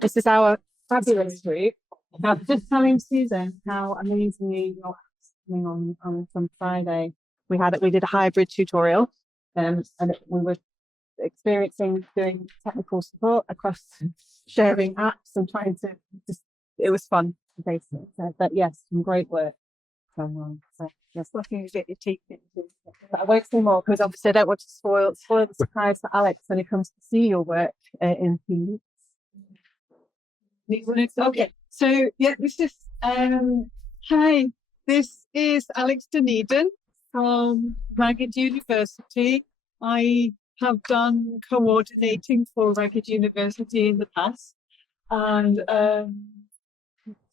This is our fabulous group. Now, just telling Susan how amazingly you're coming on from Friday. We did a hybrid tutorial, and we were experiencing doing technical support across sharing apps and trying to just. It was fun, basically. So, but yes, some great work going on. So yes, looking to get your teeth into. But I won't say more because obviously I don't want to spoil the surprise for Alex when he comes to see your work in a few weeks. Okay, so yeah, hi, this is Alex Dunedin from Ragged University. I have done coordinating for Ragged University in the past, and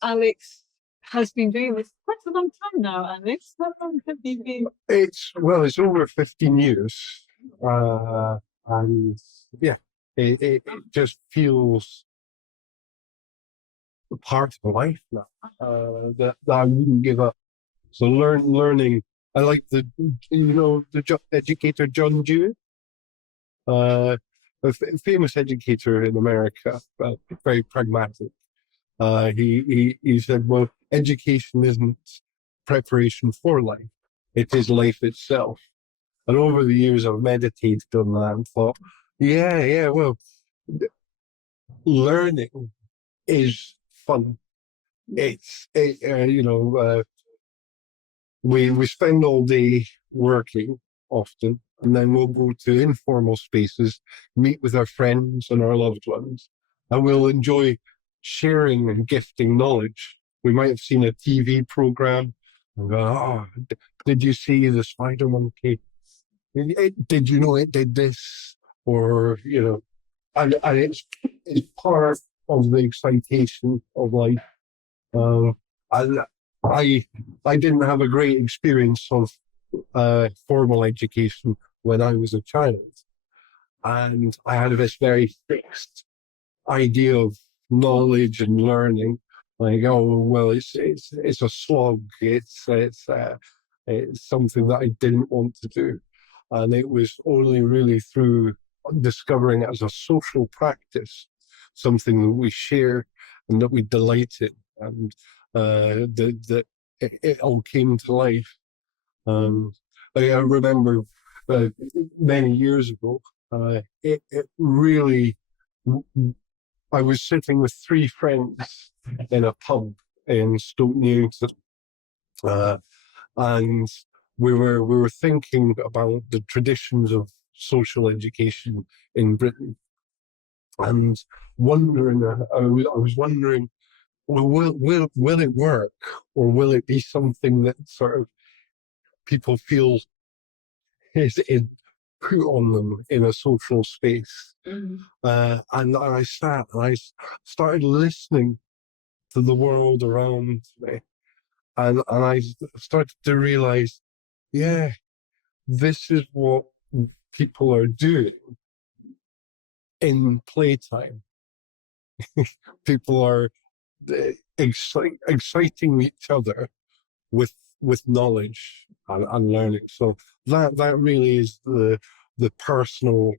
Alex has been doing this quite a long time now. Alex, how long have you been? It's over 15 years, and yeah, it just feels a part of life now that I wouldn't give up. So learning. I like the educator John Dewey, a famous educator in America, but very pragmatic. He said, well, education isn't preparation for life; it is life itself. And over the years, I've meditated on that and thought, well, learning is fun. We spend all day working often, and then we'll go to informal spaces, meet with our friends and our loved ones, and we'll enjoy sharing and gifting knowledge. We might have seen a TV program and go, oh, did you see the spider monkey? Did you know it did this? Or, and it's part of the excitation of life. And I didn't have a great experience of formal education when I was a child, and I had this very fixed idea of knowledge and learning. Like, oh well, it's a slog. It's something that I didn't want to do, and it was only really through discovering it as a social practice, something that we share and that we delight in, and that it all came to life. I remember many years ago, it really, I was sitting with three friends in a pub in Stoke Newington, and we were thinking about the traditions of social education in Britain, and wondering, I was wondering, well, will it work, or will it be something that sort of people feel is put on them in a social space? And I sat and I started listening to the world around me, and I started to realize, yeah, this is what people are doing in playtime. People are exciting each other with knowledge and learning. So that really is the personal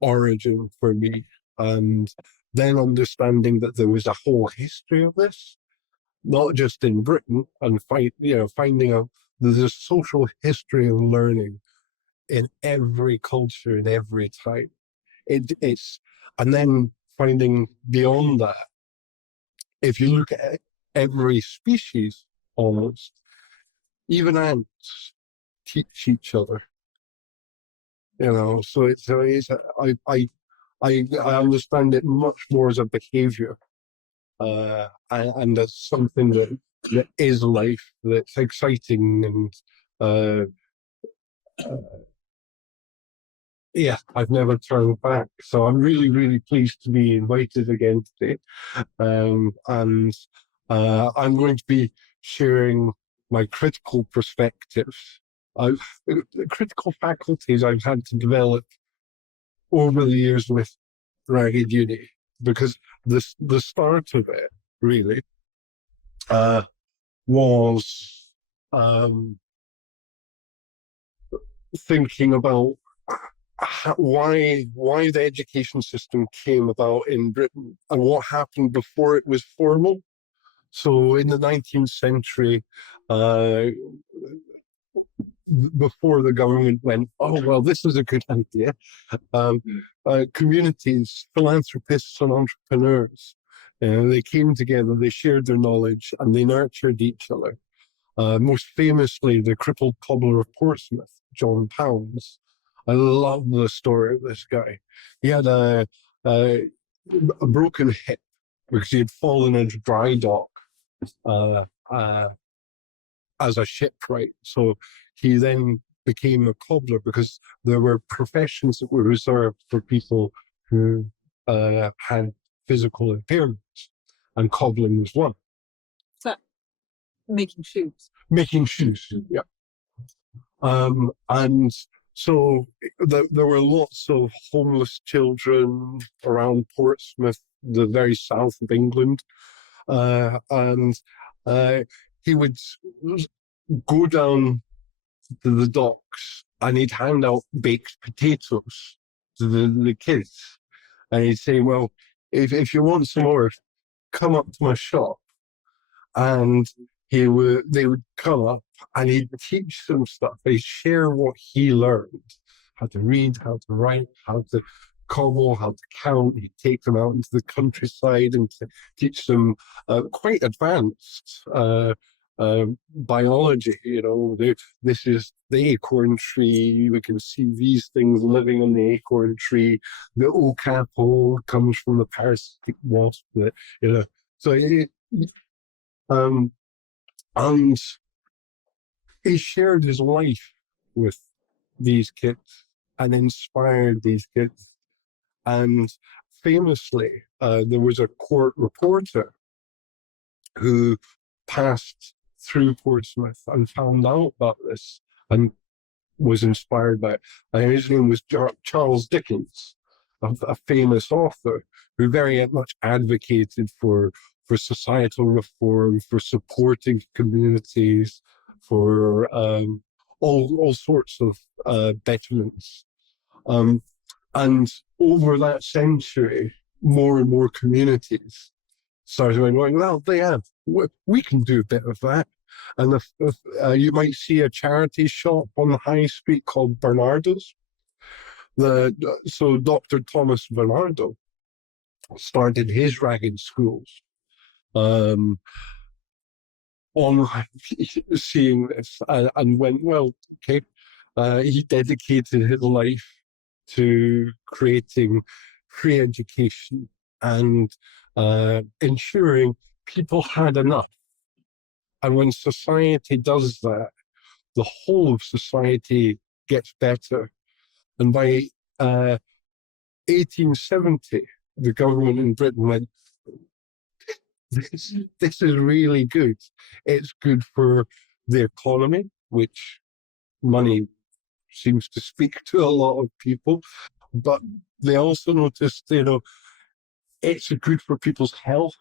origin for me. And then understanding that there was a whole history of this, not just in Britain, and finding out there's a social history of learning in every culture, in every time. It's and then finding beyond that, if you look at every species almost, even ants teach each other. So I understand it much more as a behavior, and that's something that is life, that's exciting, and I've never turned back. So I'm really, really pleased to be invited again today, and I'm going to be sharing my critical perspectives. The critical faculties I've had to develop over the years with Ragged Uni, because the start of it really was thinking about why the education system came about in Britain and what happened before it was formal. So in the 19th century, uh, before the government went, oh, well, this is a good idea, um, communities, philanthropists and entrepreneurs, they came together, they shared their knowledge and they nurtured each other. Most famously, the crippled cobbler of Portsmouth, John Pounds. I love the story of this guy. He had a broken hip because he had fallen into dry dock uh, uh, as a shipwright. So he then became a cobbler because there were professions that were reserved for people who had physical impairments, and cobbling was one. So, making shoes. Making shoes, yeah. And so there were lots of homeless children around Portsmouth, the very south of England, and he would go down to the docks and he'd hand out baked potatoes to the kids, and he'd say, "Well, if you want some more, come up to my shop." And they would come up and he'd teach them stuff. He'd share what he learned, how to read, how to write, how to cobble, how to count. He'd take them out into the countryside and to teach them quite advanced biology. You know, this is the acorn tree. We can see these things living on the acorn tree. The okapo comes from the parasitic wasp. So and he shared his life with these kids and inspired these kids. And famously, there was a court reporter who passed through Portsmouth and found out about this and was inspired by it. And his name was Charles Dickens, a famous author who very much advocated for societal reform, for supporting communities, for all sorts of betterments. And over that century, more and more communities started going, well, we can do a bit of that. And you might see a charity shop on the high street called Bernardo's. So Dr. Thomas Bernardo started his ragged schools on seeing this and went, well, okay. He dedicated his life to creating free education and ensuring people had enough. And when society does that, the whole of society gets better. And by 1870, the government in Britain went, this is really good. It's good for the economy, which money seems to speak to a lot of people. But they also noticed, it's good for people's health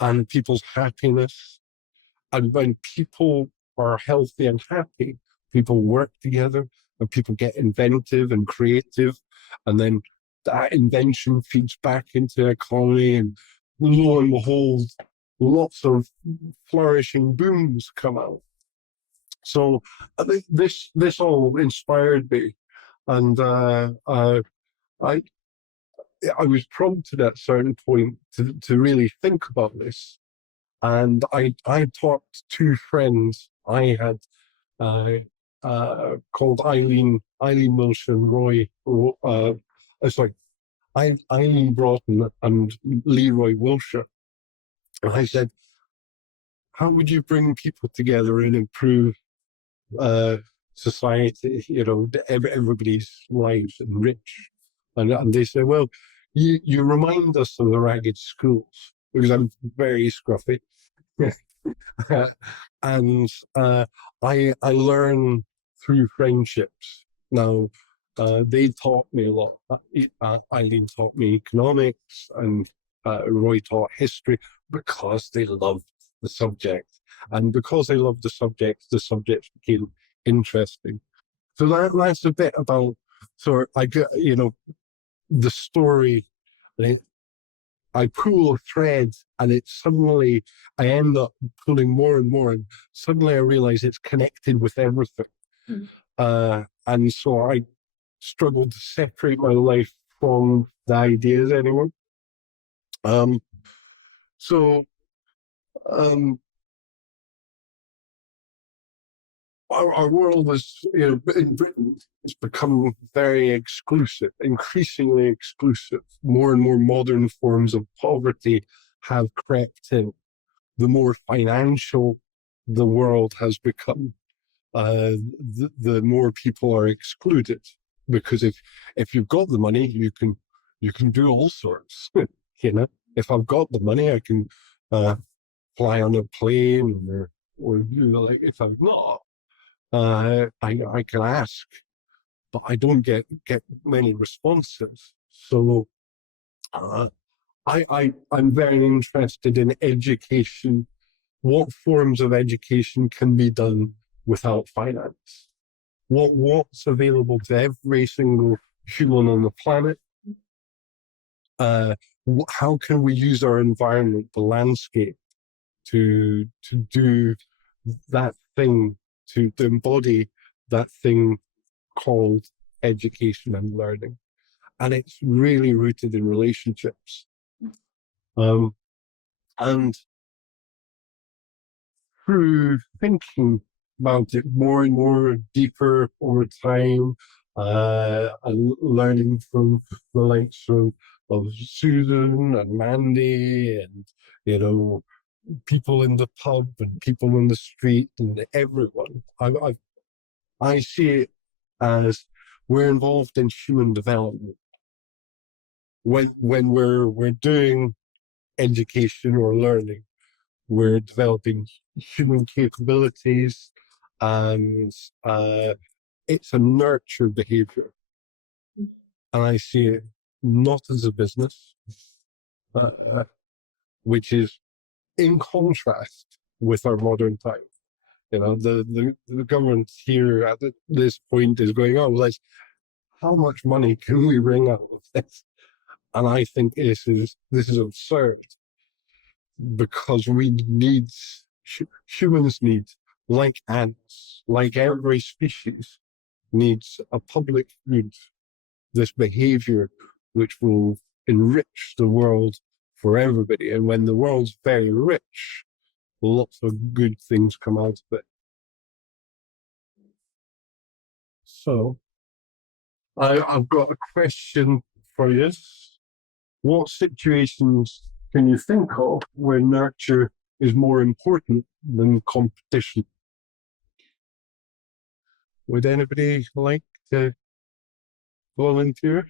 and people's happiness. And when people are healthy and happy, people work together and people get inventive and creative. And then that invention feeds back into the economy, and lo and behold, lots of flourishing booms come out. So I think this all inspired me, and I was prompted at a certain point to really think about this. And I talked to two friends I had called Eileen Wilshire and Roy. Eileen Broughton and Leroy Wilshire. And I said, how would you bring people together and improve society? Everybody's lives enrich. And they said, well, you remind us of the ragged schools, because I'm very scruffy. And I learn through friendships. Now, they taught me a lot. Eileen taught me economics, and Roy taught history, because they loved the subject. And because they loved the subject became interesting. So that's a bit about So I get, the story, I pull a thread and I end up pulling more and more, and suddenly I realize it's connected with everything. And so I struggle to separate my life from the ideas anymore. So our world is, in Britain, it's become very exclusive, increasingly exclusive. More and more modern forms of poverty have crept in. The more financial the world has become, the more people are excluded. Because if you've got the money, you can do all sorts. If I've got the money, I can fly on a plane, or if I've not, I can ask, but I don't get many responses. So I'm very interested in education. What forms of education can be done without finance? What's available to every single human on the planet? How can we use our environment, the landscape, to do that thing, to embody that thing called education and learning? And it's really rooted in relationships. And through thinking about it more and more deeper over time, and learning from the likes of Susan and Mandy, and people in the pub and people in the street and everyone, I see it as we're involved in human development. When we're doing education or learning, we're developing human capabilities, and it's a nurture behavior. And I see it not as a business, which is in contrast with our modern time. The government here at this point is going, oh, how much money can we wring out of this? And I think this is absurd, because humans need, like ants, like every species, needs a public good, this behavior which will enrich the world for everybody. And when the world's very rich, lots of good things come out of it. So, I've got a question for you. What situations can you think of where nurture is more important than competition? Would anybody like to volunteer?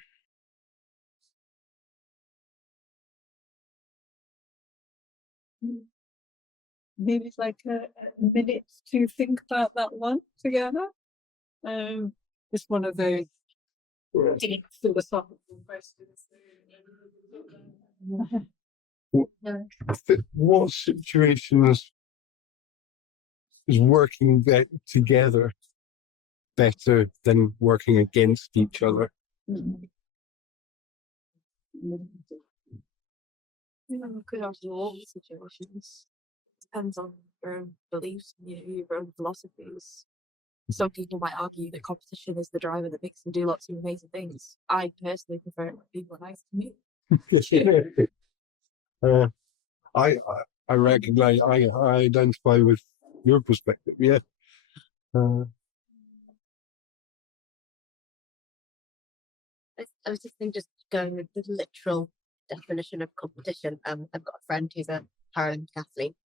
Maybe it's like a minute to think about that one together. It's one of those deep philosophical questions. What situations is working together better than working against each other? Could have all situations. Depends on your own beliefs and your own philosophies. Some people might argue that competition is the driver that makes them do lots of amazing things. I personally prefer it when people are nice to me. I recognize, I identify with your perspective, yeah. I was just thinking, just going with the literal definition of competition. I've got a friend who's a Paralympic athlete,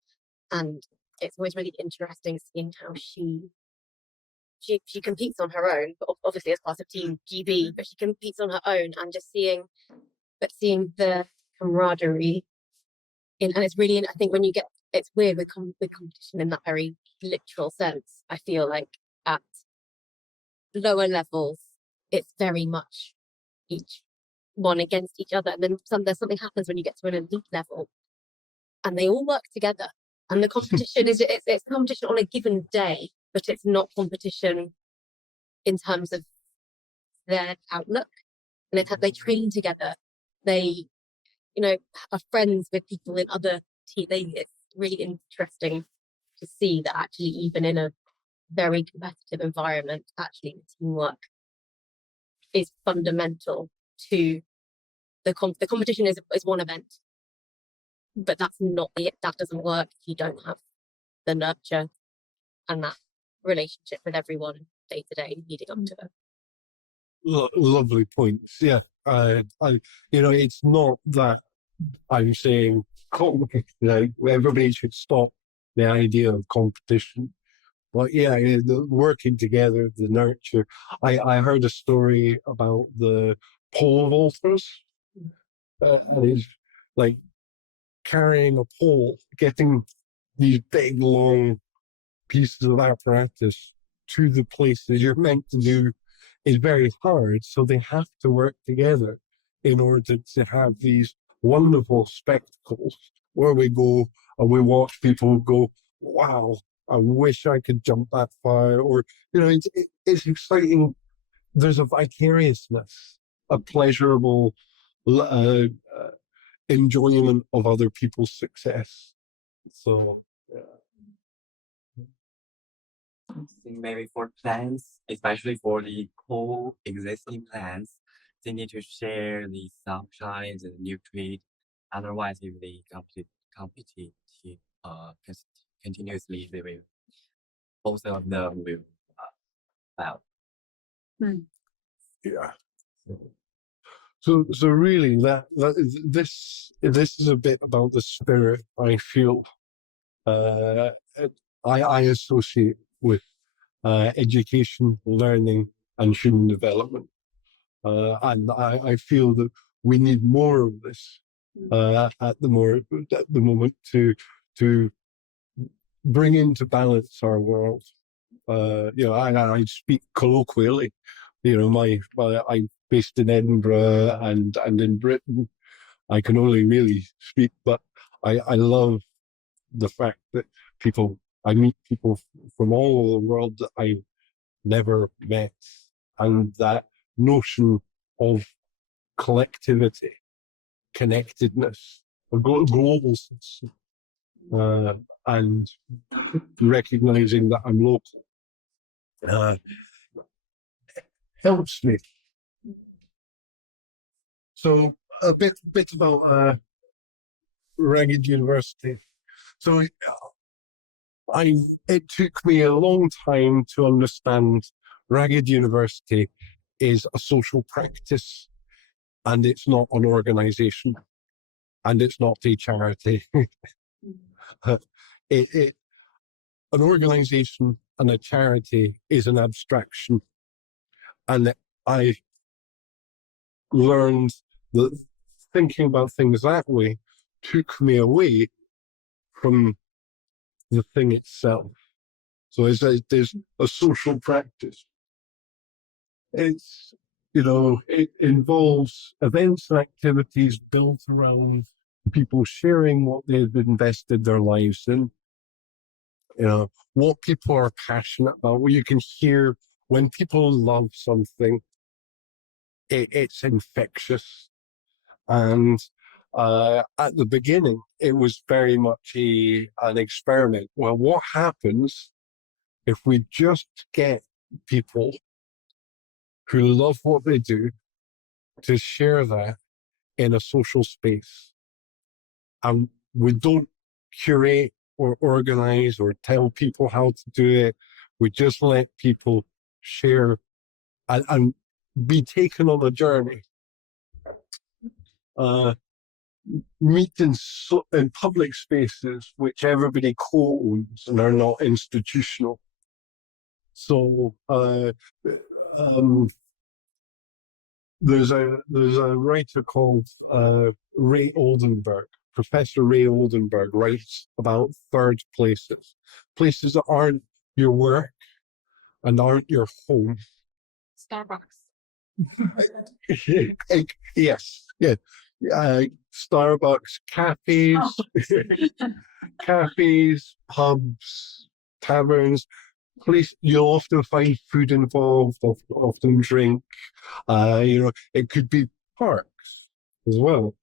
and it's always really interesting seeing how she competes on her own, but obviously as part of Team GB, but she competes on her own, and just seeing the camaraderie and it's really, I think when you get, it's weird with competition in that very literal sense. I feel like at lower levels, it's very much each one against each other, and then something happens when you get to an elite level, and they all work together. And the competition it's competition on a given day, but it's not competition in terms of their outlook, and they train together. They, are friends with people in other teams. It's really interesting to see that actually, even in a very competitive environment, actually teamwork is fundamental to the competition. Is one event, but that's not that doesn't work if you don't have the nurture and that relationship with everyone day to day leading up to it. Lovely points. Yeah, it's not that I'm saying everybody should stop the idea of competition. But yeah, the working together, the nurture. I heard a story about the pole vaulters, and it's like carrying a pole, getting these big long pieces of apparatus to the places you're meant to do is very hard. So they have to work together in order to have these wonderful spectacles where we go and we watch people go, wow, I wish I could jump that far. Or, it's exciting. There's a vicariousness, a pleasurable enjoyment of other people's success. So, yeah. Maybe for plants, especially for the coexisting plants, they need to share the sunshine, the nutrient. Otherwise, if they compete continuously, they will both of them will fail. Yeah. So really, this is a bit about the spirit I feel. I associate with education, learning, and human development, and I feel that we need more of this at the moment to bring into balance our world. I speak colloquially. I'm based in Edinburgh and in Britain. I can only really speak, but I love the fact that I meet people from all over the world that I never met, and that notion of collectivity, connectedness, a global sense, and recognizing that I'm local helps me. So a bit about Ragged University. So it took me a long time to understand Ragged University is a social practice, and it's not an organization, and it's not a charity. An organization and a charity is an abstraction, and I learned that thinking about things that way took me away from the thing itself. So there's a social practice. It involves events and activities built around people sharing what they've invested their lives in. What people are passionate about. What you can hear when people love something, it's infectious. And at the beginning, it was very much an experiment. Well, what happens if we just get people who love what they do to share that in a social space? And we don't curate or organize or tell people how to do it. We just let people share and be taken on a journey. Meet in public spaces which everybody co-owns and are not institutional. So there's a writer called Ray Oldenburg. Professor Ray Oldenburg writes about third places that aren't your work and aren't your home. Starbucks. Yes, yeah. Starbucks, cafes, pubs, taverns. Place you'll often find food involved, often drink. It could be parks as well.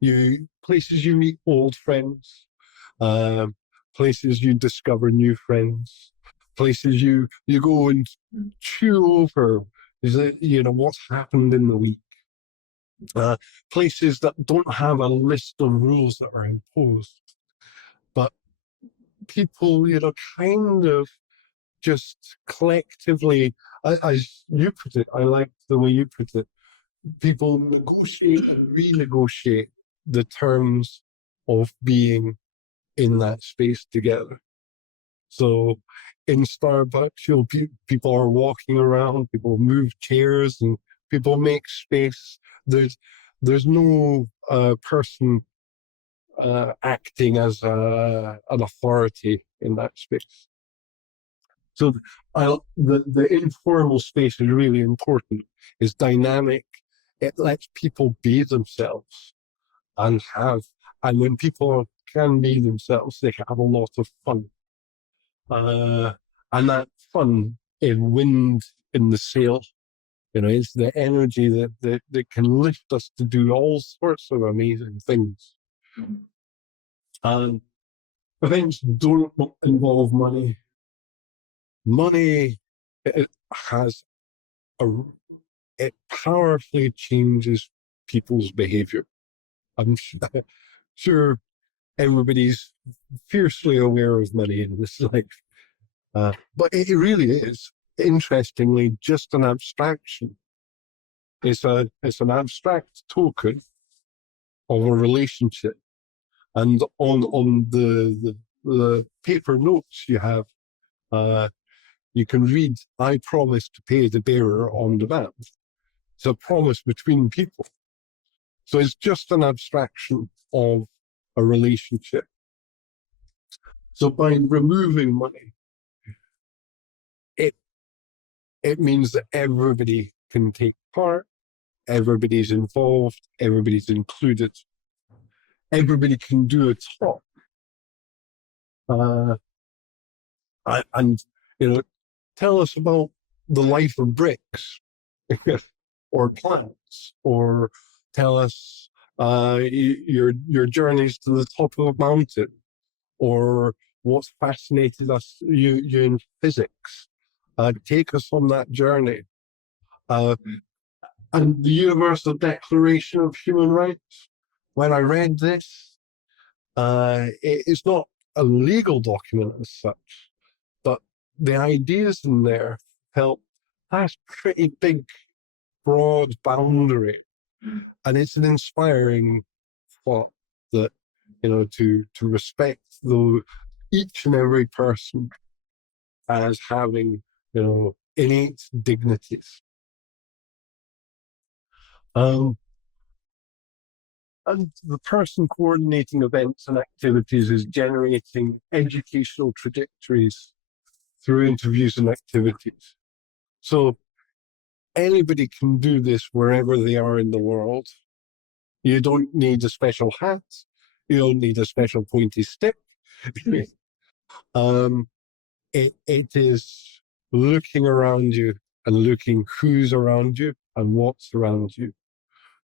You places you meet old friends, um, places you discover new friends, places you go and chew over what's happened in the week. Places that don't have a list of rules that are imposed, but people kind of just collectively, as you put it, I like the way you put it. People negotiate and renegotiate the terms of being in that space together. So in Starbucks, people are walking around, people move chairs, and people make space. There's no person acting as an authority in that space. So the informal space is really important. It's dynamic. It lets people be themselves and when people can be themselves, they have a lot of fun. And that fun is wind in the sail. It's the energy that can lift us to do all sorts of amazing things. And events don't involve money. Money it has it powerfully changes people's behavior. I'm sure everybody's fiercely aware of money in this life, but it really is, interestingly, just an abstraction. It's an abstract token of a relationship, and on the paper notes you have, you can read, "I promise to pay the bearer on demand." It's a promise between people. So it's just an abstraction of a relationship. So by removing money, it means that everybody can take part, everybody's involved, everybody's included, everybody can do a talk. And tell us about the life of bricks or plants, or tell us your journeys to the top of a mountain, or what's fascinated you in physics. Take us on that journey. And the Universal Declaration of Human Rights, when I read this, it's not a legal document as such, but the ideas in there felt that's pretty big, broad boundary. And it's an inspiring thought that, to respect each and every person as having, innate dignities. And the person coordinating events and activities is generating educational trajectories through interviews and activities. So anybody can do this wherever they are in the world. You don't need a special hat. You don't need a special pointy stick. It is looking around you and looking who's around you and what's around you.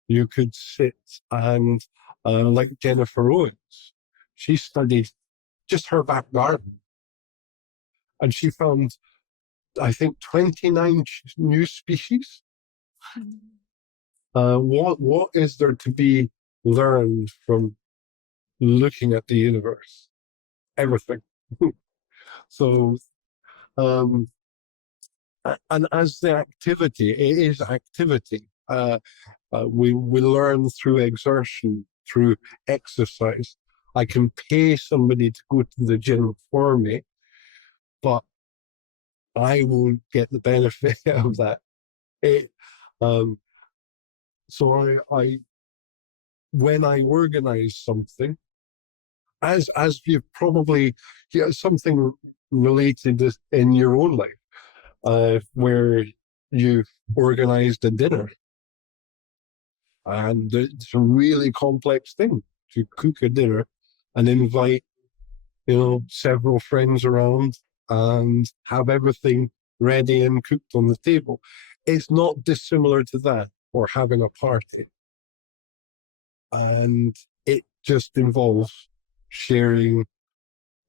You could sit and, like Jennifer Owens, she studied just her back garden, and she found, I think, 29 new species. What is there to be learned from looking at the universe? Everything. So, and as the activity, it is activity. We learn through exertion, through exercise. I can pay somebody to go to the gym for me, but I won't get the benefit of that. So I when I organize something, as you've probably something related in your own life, where you've organized a dinner, and it's a really complex thing to cook a dinner and invite several friends around and have everything ready and cooked on the table. It's not dissimilar to that, or having a party. And it just involves sharing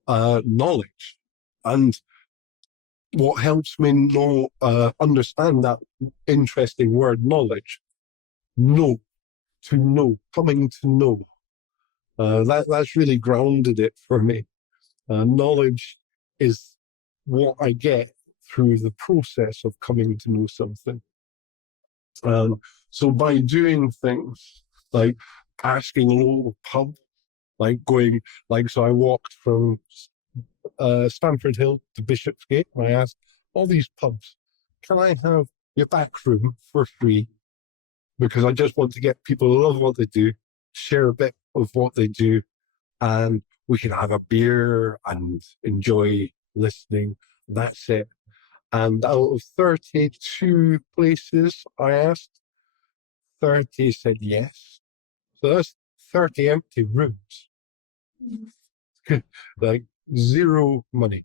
knowledge. And what helps me understand that interesting word, knowledge, coming to know. That's really grounded it for me. Knowledge is what I get through the process of coming to know something. So by doing things like asking a local pub, so I walked from Stamford Hill to Bishopsgate, and I asked all these pubs, can I have your back room for free? Because I just want to get people who love what they do, share a bit of what they do, and we can have a beer and enjoy listening. That's it. And out of 32 places I asked, 30 said yes. So that's 30 empty rooms. Like zero money.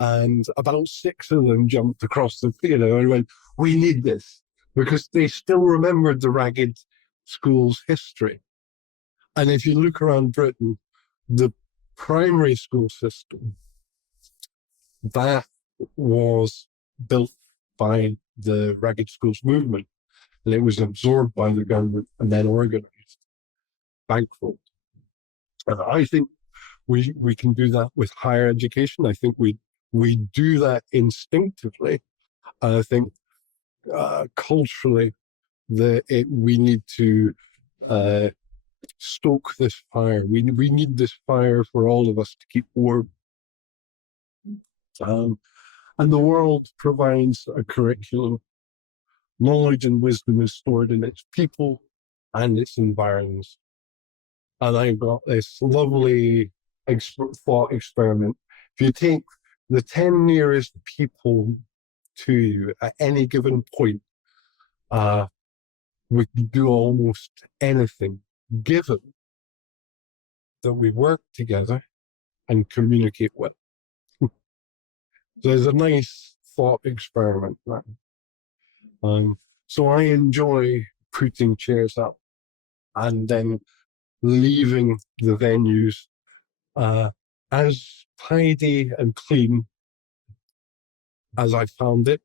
And about 6 of them jumped across the theatre and went, we need this, because they still remembered the Ragged School's history. And if you look around Britain, the primary school system, that was built by the Ragged Schools movement, and it was absorbed by the government and then organized, bankrolled. And I think we can do that with higher education. I think we do that instinctively. I think culturally we need to stoke this fire. We need this fire for all of us to keep warm. And the world provides a curriculum. Knowledge and wisdom is stored in its people and its environments. And I've got this lovely thought experiment. If you take the 10 nearest people to you at any given point, we can do almost anything, given that we work together and communicate well. So there's a nice thought experiment there. So I enjoy putting chairs up and then leaving the venues as tidy and clean as I found it,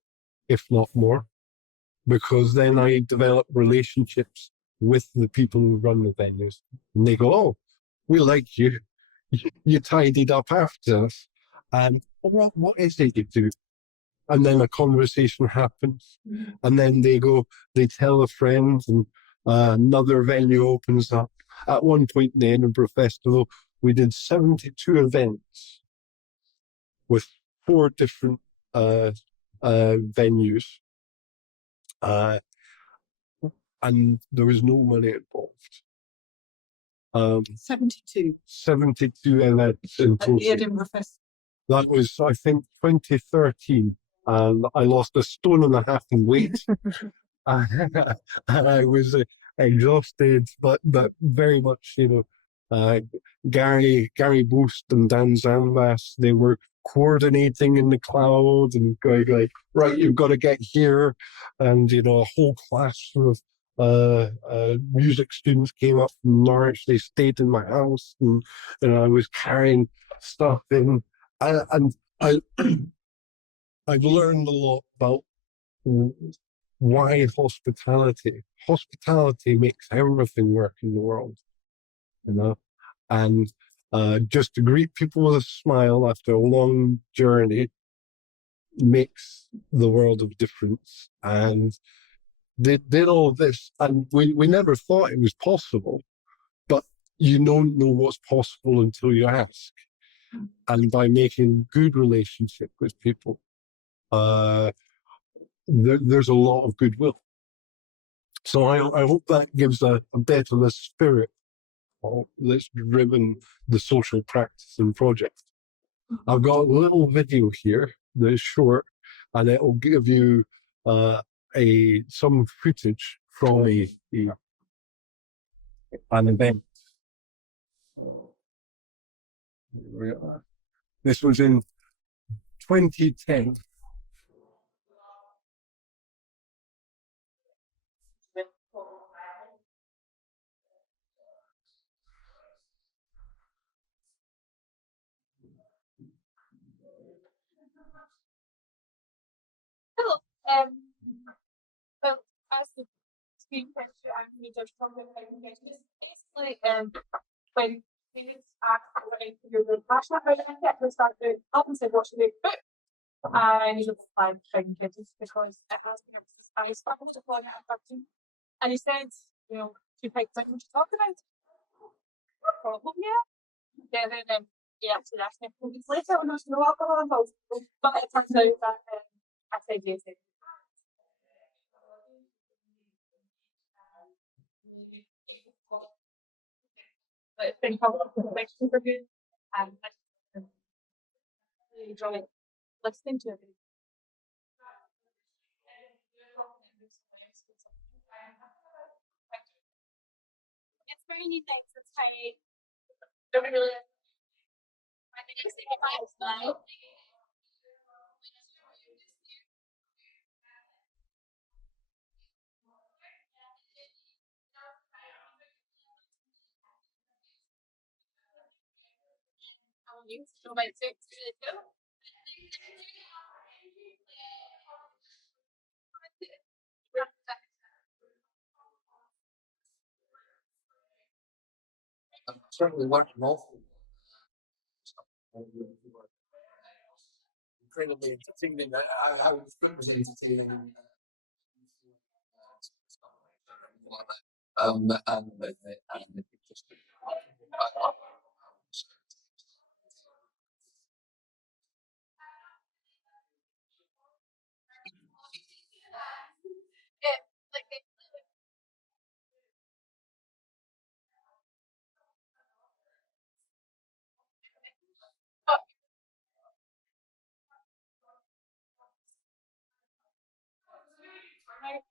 if not more, because then I develop relationships with the people who run the venues, and they go, oh, we like you. You tidied up after us. And what is it you do? And then a conversation happens, and then they tell a friend, and another venue opens up. At one point in the Edinburgh Festival, we did 72 events with 4 different venues, and there was no money involved. 72 events in at total. the Edinburgh Festival. That was, I think, 2013, and I lost 1.5 stone in weight. And I was exhausted, but very much, Gary Boost and Dan Zambas, they were coordinating in the cloud and going like, right, you've got to get here. And, a whole class of music students came up from Norwich. They stayed in my house, and I was carrying stuff in. And I've learned a lot about why hospitality makes everything work in the world, and just to greet people with a smile after a long journey makes the world of difference. And they did all this, and we never thought it was possible, but you don't know what's possible until you ask. And by making good relationship with people, there's a lot of goodwill. So I hope that gives a bit of a spirit that's driven the social practice and project. I've got a little video here that is short, and it will give you some footage from an event. Here we are. This was in 2010. Hello. Well, as the screen picture, I'm going to talk about presentation. Basically, when students ask if you're really passionate about EdTech, we start to help them say what should they book. And he's applied presentations because it has been I started to plug it at 13. And he said, you know, two picked things to talk about. No problem, yeah. Yeah, then he actually asked me a few weeks later when there's no alcohol involved. But it turns out that I said yes. But it's been super good. And I really enjoy listening to it. It's very neat things. It's tiny. Don't really. I think it's like you so about it. It's really cool. I'm certainly working off. Incredibly entertaining. I would think it was entertaining. And it just.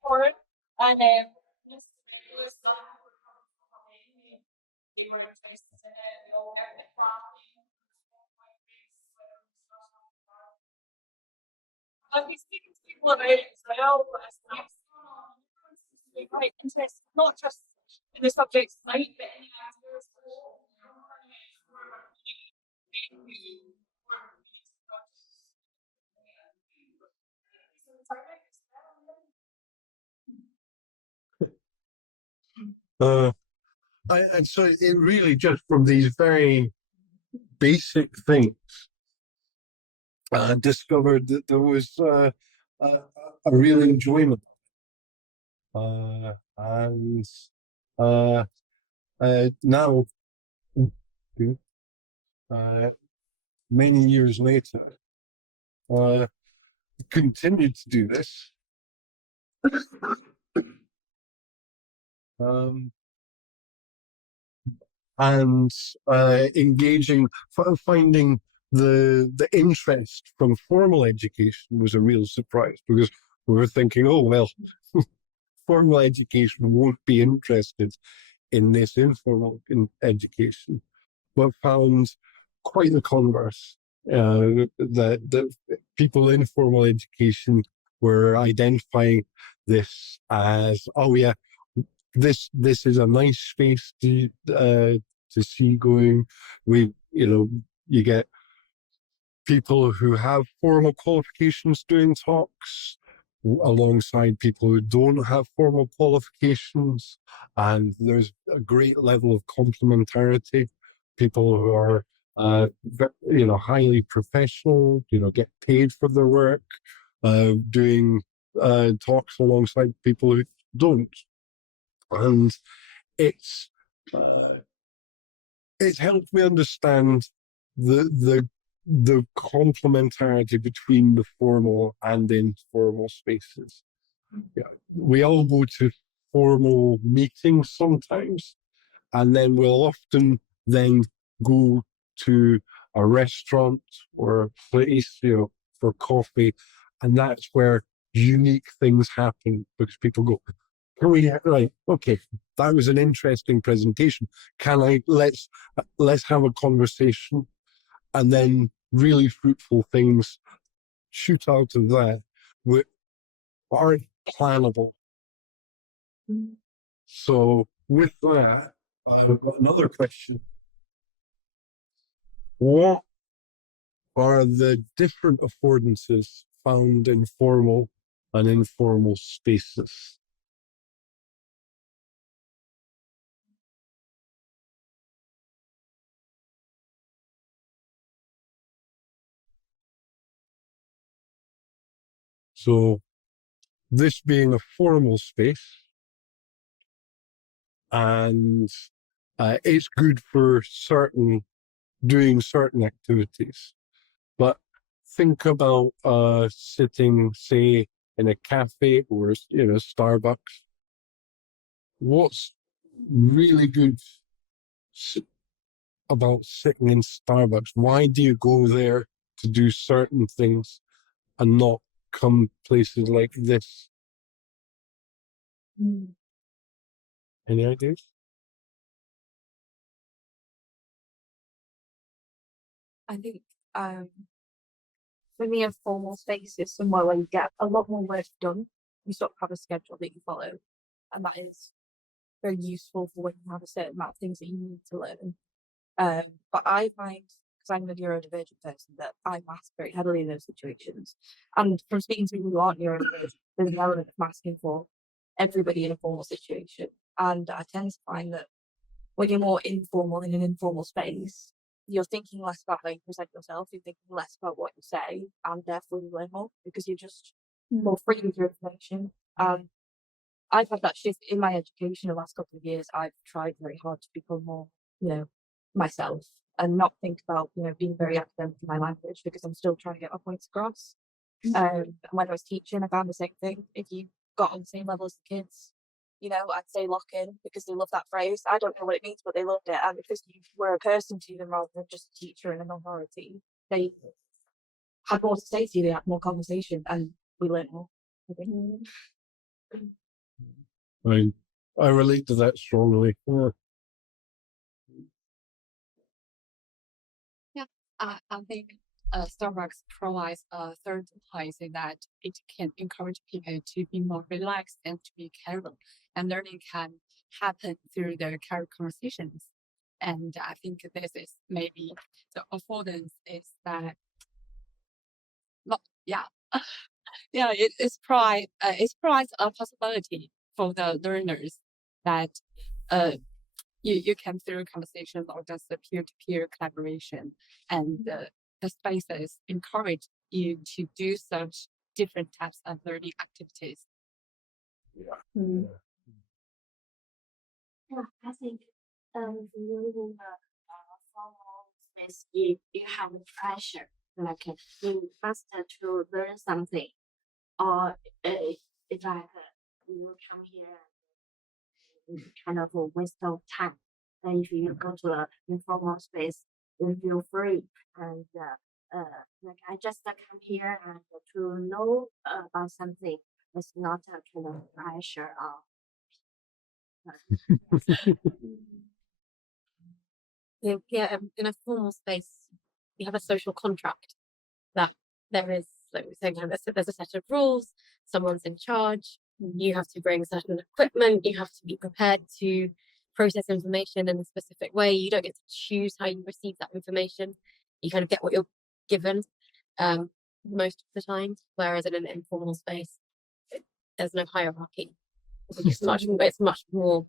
For it. And they were interested in it. They all got the I've been speaking to people about it as well. As quite interested, not just in the subject tonight, but any answers. And so it really just from these very basic things, discovered that there was a real enjoyment. And now, many years later, continued to do this. And engaging, finding the interest from formal education was a real surprise, because we were thinking, oh well, formal education won't be interested in this informal education, but found quite the converse. That people in formal education were identifying this as, oh yeah, this is a nice space to see going. You get people who have formal qualifications doing talks alongside people who don't have formal qualifications, and there's a great level of complementarity. People who are highly professional, get paid for their work, doing talks alongside people who don't. And it's helped me understand the complementarity between the formal and informal spaces. Yeah, we all go to formal meetings sometimes, and then we'll often then go to a restaurant or a place, for coffee, and that's where unique things happen, because people go, can we, right, okay, that was an interesting presentation. Let's have a conversation, and then really fruitful things shoot out of that which aren't plannable. So with that, I've got another question. What are the different affordances found in formal and informal spaces? So this being a formal space, and it's good for doing certain activities. But think about sitting, say, in a cafe or Starbucks. What's really good about sitting in Starbucks? Why do you go there to do certain things and not come places like this? Any ideas? I think for me, a formal space is somewhere where you get a lot more work done. You sort of have a schedule that you follow, and that is very useful for when you have a certain amount of things that you need to learn. But I find, because I'm a neurodivergent person, that I mask very heavily in those situations. And from speaking to people who aren't neurodivergent, there's an element of masking for everybody in a formal situation. And I tend to find that when you're more informal in an informal space, you're thinking less about how you present yourself, you're thinking less about what you say, and therefore you learn more because you're just more free with your information. I've had that shift in my education the last couple of years. I've tried very hard to become more, myself and not think about, being very academic in my language because I'm still trying to get my points across. And when I was teaching, I found the same thing. If you got on the same level as the kids, I'd say lock in because they love that phrase. I don't know what it means, but they loved it. And because you were a person to them rather than just a teacher and an authority, they had more to say to you, they had more conversation, and we learned more. I think. I relate to that strongly. I think Starbucks provides a third place in that it can encourage people to be more relaxed and to be casual, and learning can happen through the casual conversations. And I think this is maybe the affordance is that, yeah, yeah, it's provides a possibility for the learners that you can through conversation or just the peer-to-peer collaboration, and the spaces encourage you to do such different types of learning activities. Yeah, I think really in the formal space, you have the pressure, like you must to learn something, or it's like you come here and kind of a waste of time. And if you go to an informal space, you feel free and like I just come here and to know about something. It's not a kind of pressure of. In a formal space, you have a social contract that there is, like we're saying, there's a set of rules, someone's in charge, you have to bring certain equipment, you have to be prepared to process information in a specific way. You don't get to choose how you receive that information. You kind of get what you're given most of the time, whereas in an informal space, there's no hierarchy. It's much more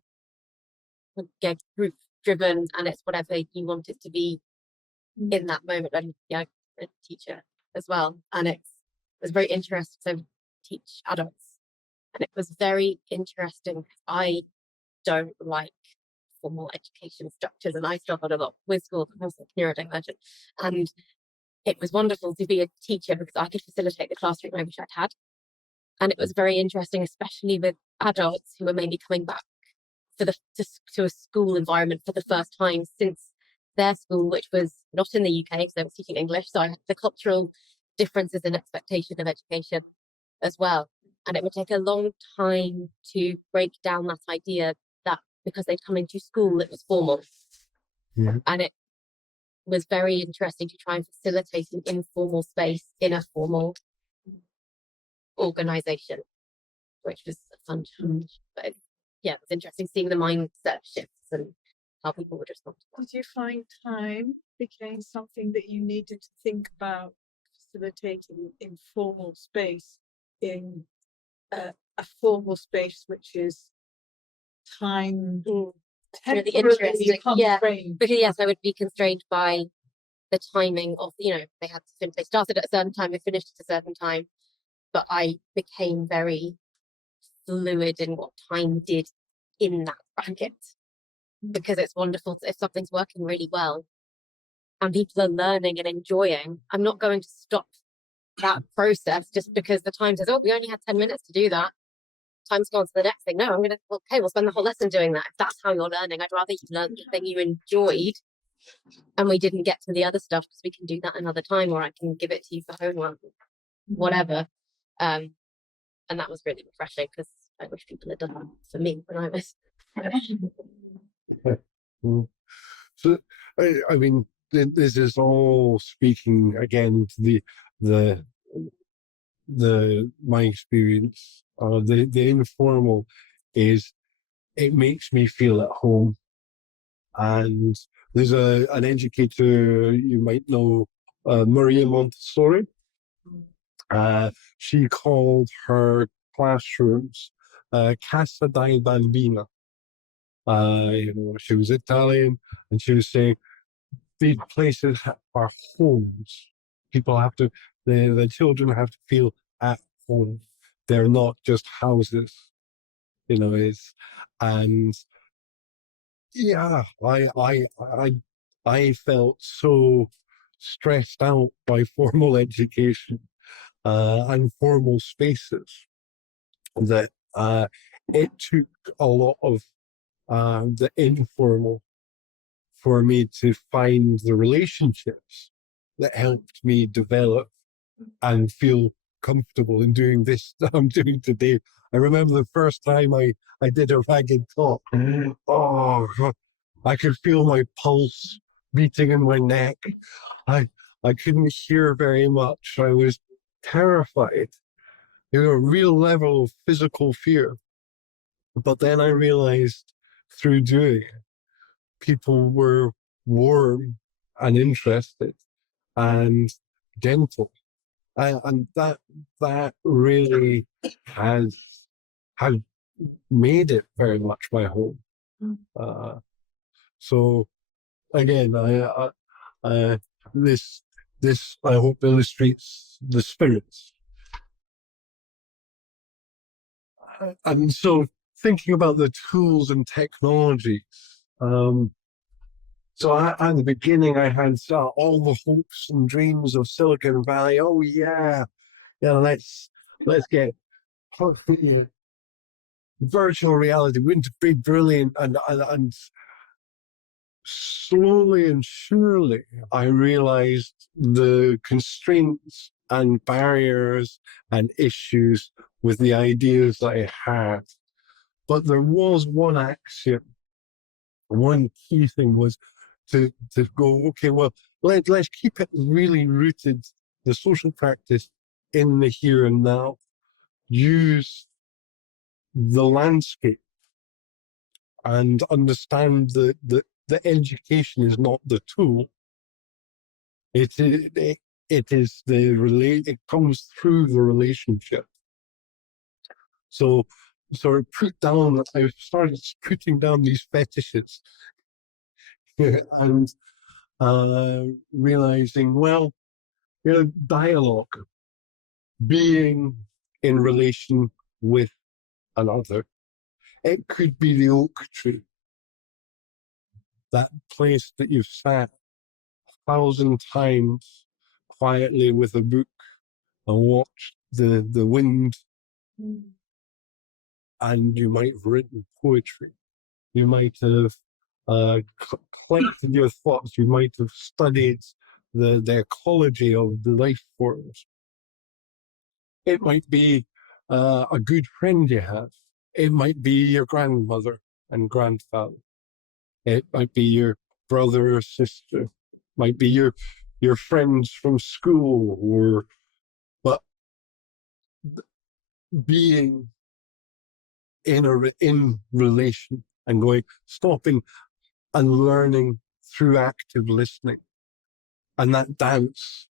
group driven, and it's whatever you want it to be in that moment. And yeah, a teacher as well, and it was very interesting to teach adults, and it was very interesting because I don't like formal education structures, and I struggled a lot with schools. I was neurodivergent, and it was wonderful to be a teacher because I could facilitate the classroom I wish I'd had, and it was very interesting, especially with adults who were maybe coming back to a school environment for the first time since their school, which was not in the UK because they were teaching English. So I had the cultural differences in expectation of education as well. And it would take a long time to break down that idea that because they'd come into school, it was formal. Yeah. And it was very interesting to try and facilitate an informal space in a formal organization, which was a fun challenge. But yeah, it was interesting seeing the mindset shifts and how people would respond to that. Did you find time became something that you needed to think about facilitating informal space in a formal space, which is time Really temporarily interesting. Yeah. constrained? Because yes, I would be constrained by the timing of, you know, they had to finish, they started at a certain time, they finished at a certain time, but I became very fluid in what time did in that bracket, because it's wonderful if something's working really well and people are learning and enjoying. I'm not going to stop that process just because the time says, oh, we only had 10 minutes to do that. Time's gone to the next thing. No, I'm gonna, okay, we'll spend the whole lesson doing that. If that's how you're learning, I'd rather you learn the thing you enjoyed and we didn't get to the other stuff, because we can do that another time, or I can give it to you for homework, whatever. And that was really refreshing, because I wish people had done that for me when I was. So, I mean, this is all speaking again to my experience. The informal is, it makes me feel at home. And there's an educator you might know, Maria Montessori. She called her classrooms Casa dei Bambina. You know, she was Italian, and she was saying these places are homes. People have to, the children have to feel at home. They're not just houses. You know, and yeah, I felt so stressed out by formal education and formal spaces that it took a lot of the informal for me to find the relationships that helped me develop and feel comfortable in doing this that I'm doing today. I remember the first time I did a ragged talk. Oh, I could feel my pulse beating in my neck. I couldn't hear very much. I was terrified. There was a real level of physical fear. But then I realized through doing it, people were warm and interested and gentle. And that really has made it very much my home. So again, this I hope illustrates the spirits. And so thinking about the tools and technologies. So at the beginning, I had all the hopes and dreams of Silicon Valley. Oh yeah, let's get yeah, virtual reality. Wouldn't it be brilliant? And slowly and surely, I realized the constraints and barriers and issues with the ideas that I had. But there was one axiom, one key thing was to go, okay, well, let's keep it really rooted, the social practice, in the here and now. Use the landscape and understand that the education is not the tool. It is it comes through the relationship. So I started putting down these fetishes and realizing, well, you know, dialogue, being in relation with another. It could be the oak tree, that place that you've sat 1,000 times quietly with a book and watched the wind, and you might have written poetry. You might have collected your thoughts. You might have studied the ecology of the life forms. It might be a good friend you have. It might be your grandmother and grandfather. It might be your brother or sister. Might be your friends from school, but being in relation and stopping and learning through active listening. And that dance,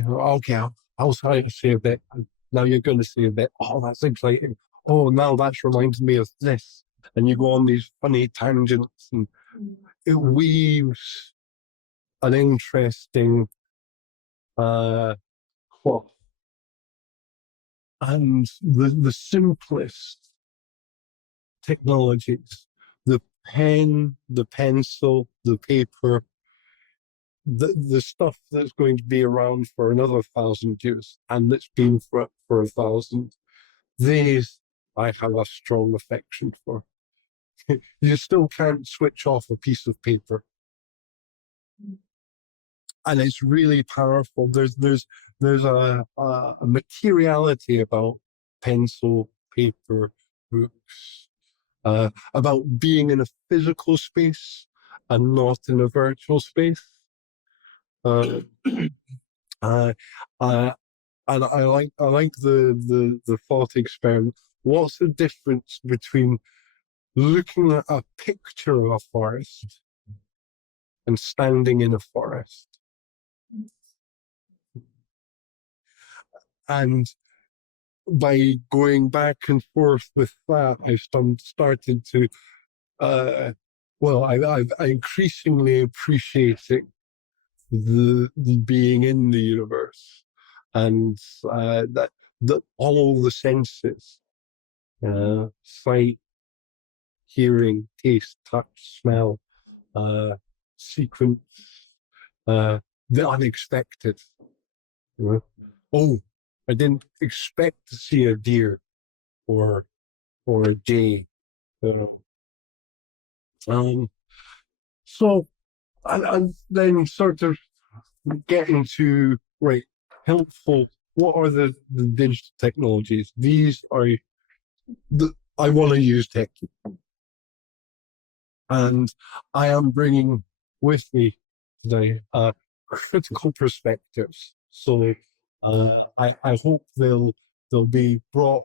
okay, I'll try to say a bit. Now you're going to say a bit. Oh, that's exciting. Oh, now that reminds me of this. And you go on these funny tangents, and it weaves an interesting cloth. And the simplest technologies, the pen, the pencil, the paper, the stuff that's going to be around for another 1,000 years, and that's been for 1,000, these I have a strong affection for. You still can't switch off a piece of paper, and it's really powerful. There's a materiality about pencil, paper, books, about being in a physical space and not in a virtual space. Uh, uh, uh, and I like the thought experiment. What's the difference between looking at a picture of a forest and standing in a forest? And by going back and forth with that, I've started to, I increasingly appreciating the being in the universe, and that all the senses, sight, hearing, taste, touch, smell, sequence, the unexpected. Oh, I didn't expect to see a deer or a jay. So, and then sort of getting to helpful. What are the digital technologies? These are I want to use tech, and I am bringing with me today critical perspectives. So I hope they'll be brought.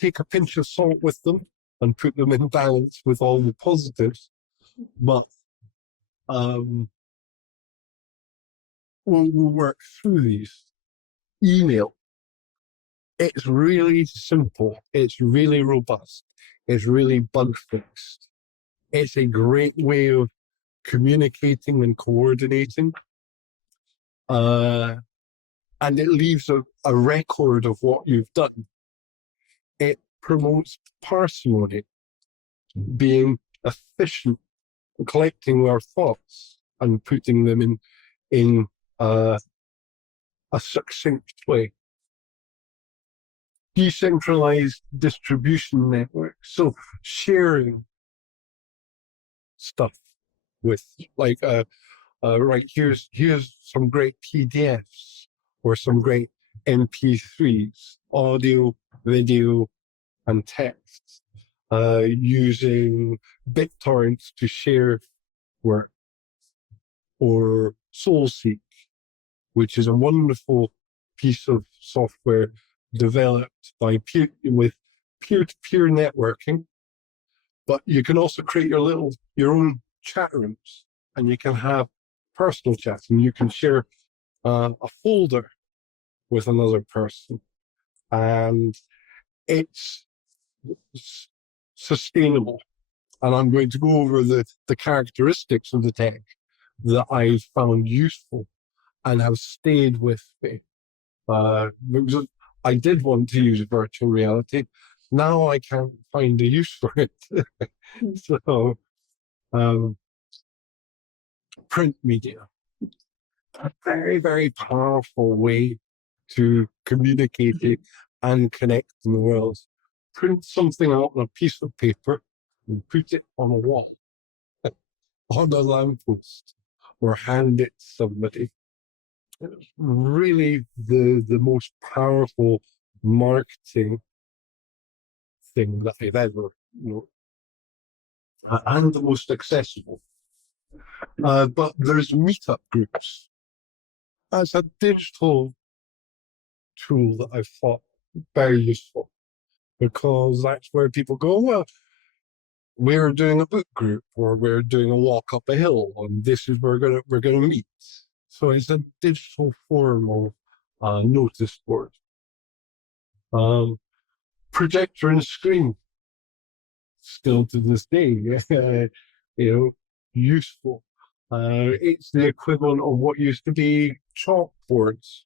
Take a pinch of salt with them and put them in balance with all the positives. But we'll work through these. Email. It's really simple. It's really robust. It's really bug fixed. It's a great way of communicating and coordinating. And it leaves a record of what you've done. It promotes parsimony, being efficient, collecting our thoughts and putting them in a succinct way. Decentralized distribution network. So sharing stuff with here's some great PDFs or some great MP3s, audio, video, and text, using BitTorrents to share work, or SoulSeek, which is a wonderful piece of software developed by with peer-to-peer networking. But you can also create your own chat rooms, and you can have personal chats, and you can share a folder with another person, and it's sustainable. And I'm going to go over the characteristics of the tech that I've found useful and have stayed with me. Because I did want to use virtual reality. Now I can't find a use for it. So, print media, a very, very powerful way to communicate and connect in the world. Print something out on a piece of paper and put it on a wall, on a lamppost, or hand it to somebody. It's really the most powerful marketing thing that I've ever known, and the most accessible. But there's meetup groups as a digital tool that I've thought very useful. because that's where people go, well, we're doing a book group or we're doing a walk up a hill and this is where we're gonna meet. So it's a digital form of notice board. Projector and screen, still to this day, useful. It's the equivalent of what used to be chalkboards.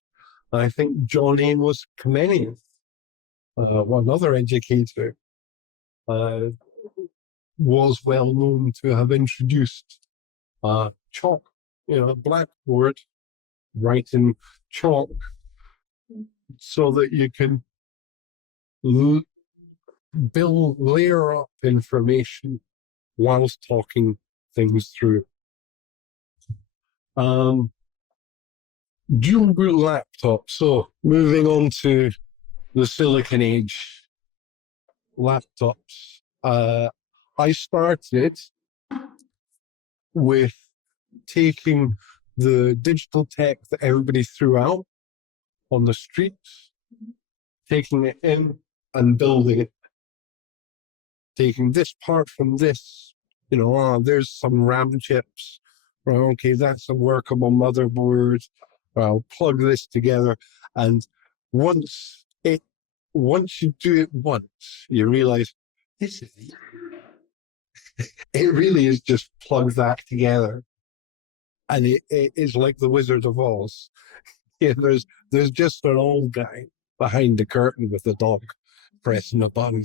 I think John Amos Kamenian, another educator, was well known to have introduced chalk, blackboard, writing chalk, so that you can layer up information whilst talking things through. Dual boot laptop. So moving on to the Silicon Age laptops. I started with taking the digital tech that everybody threw out on the streets, taking it in and building it. Taking this part from this, there's some RAM chips. Right, okay, that's a workable motherboard. I'll plug this together. And once you do it once, you realize this is it really is just plug that together. And it is like the Wizard of Oz. Yeah, there's just an old guy behind the curtain with a dog pressing a button.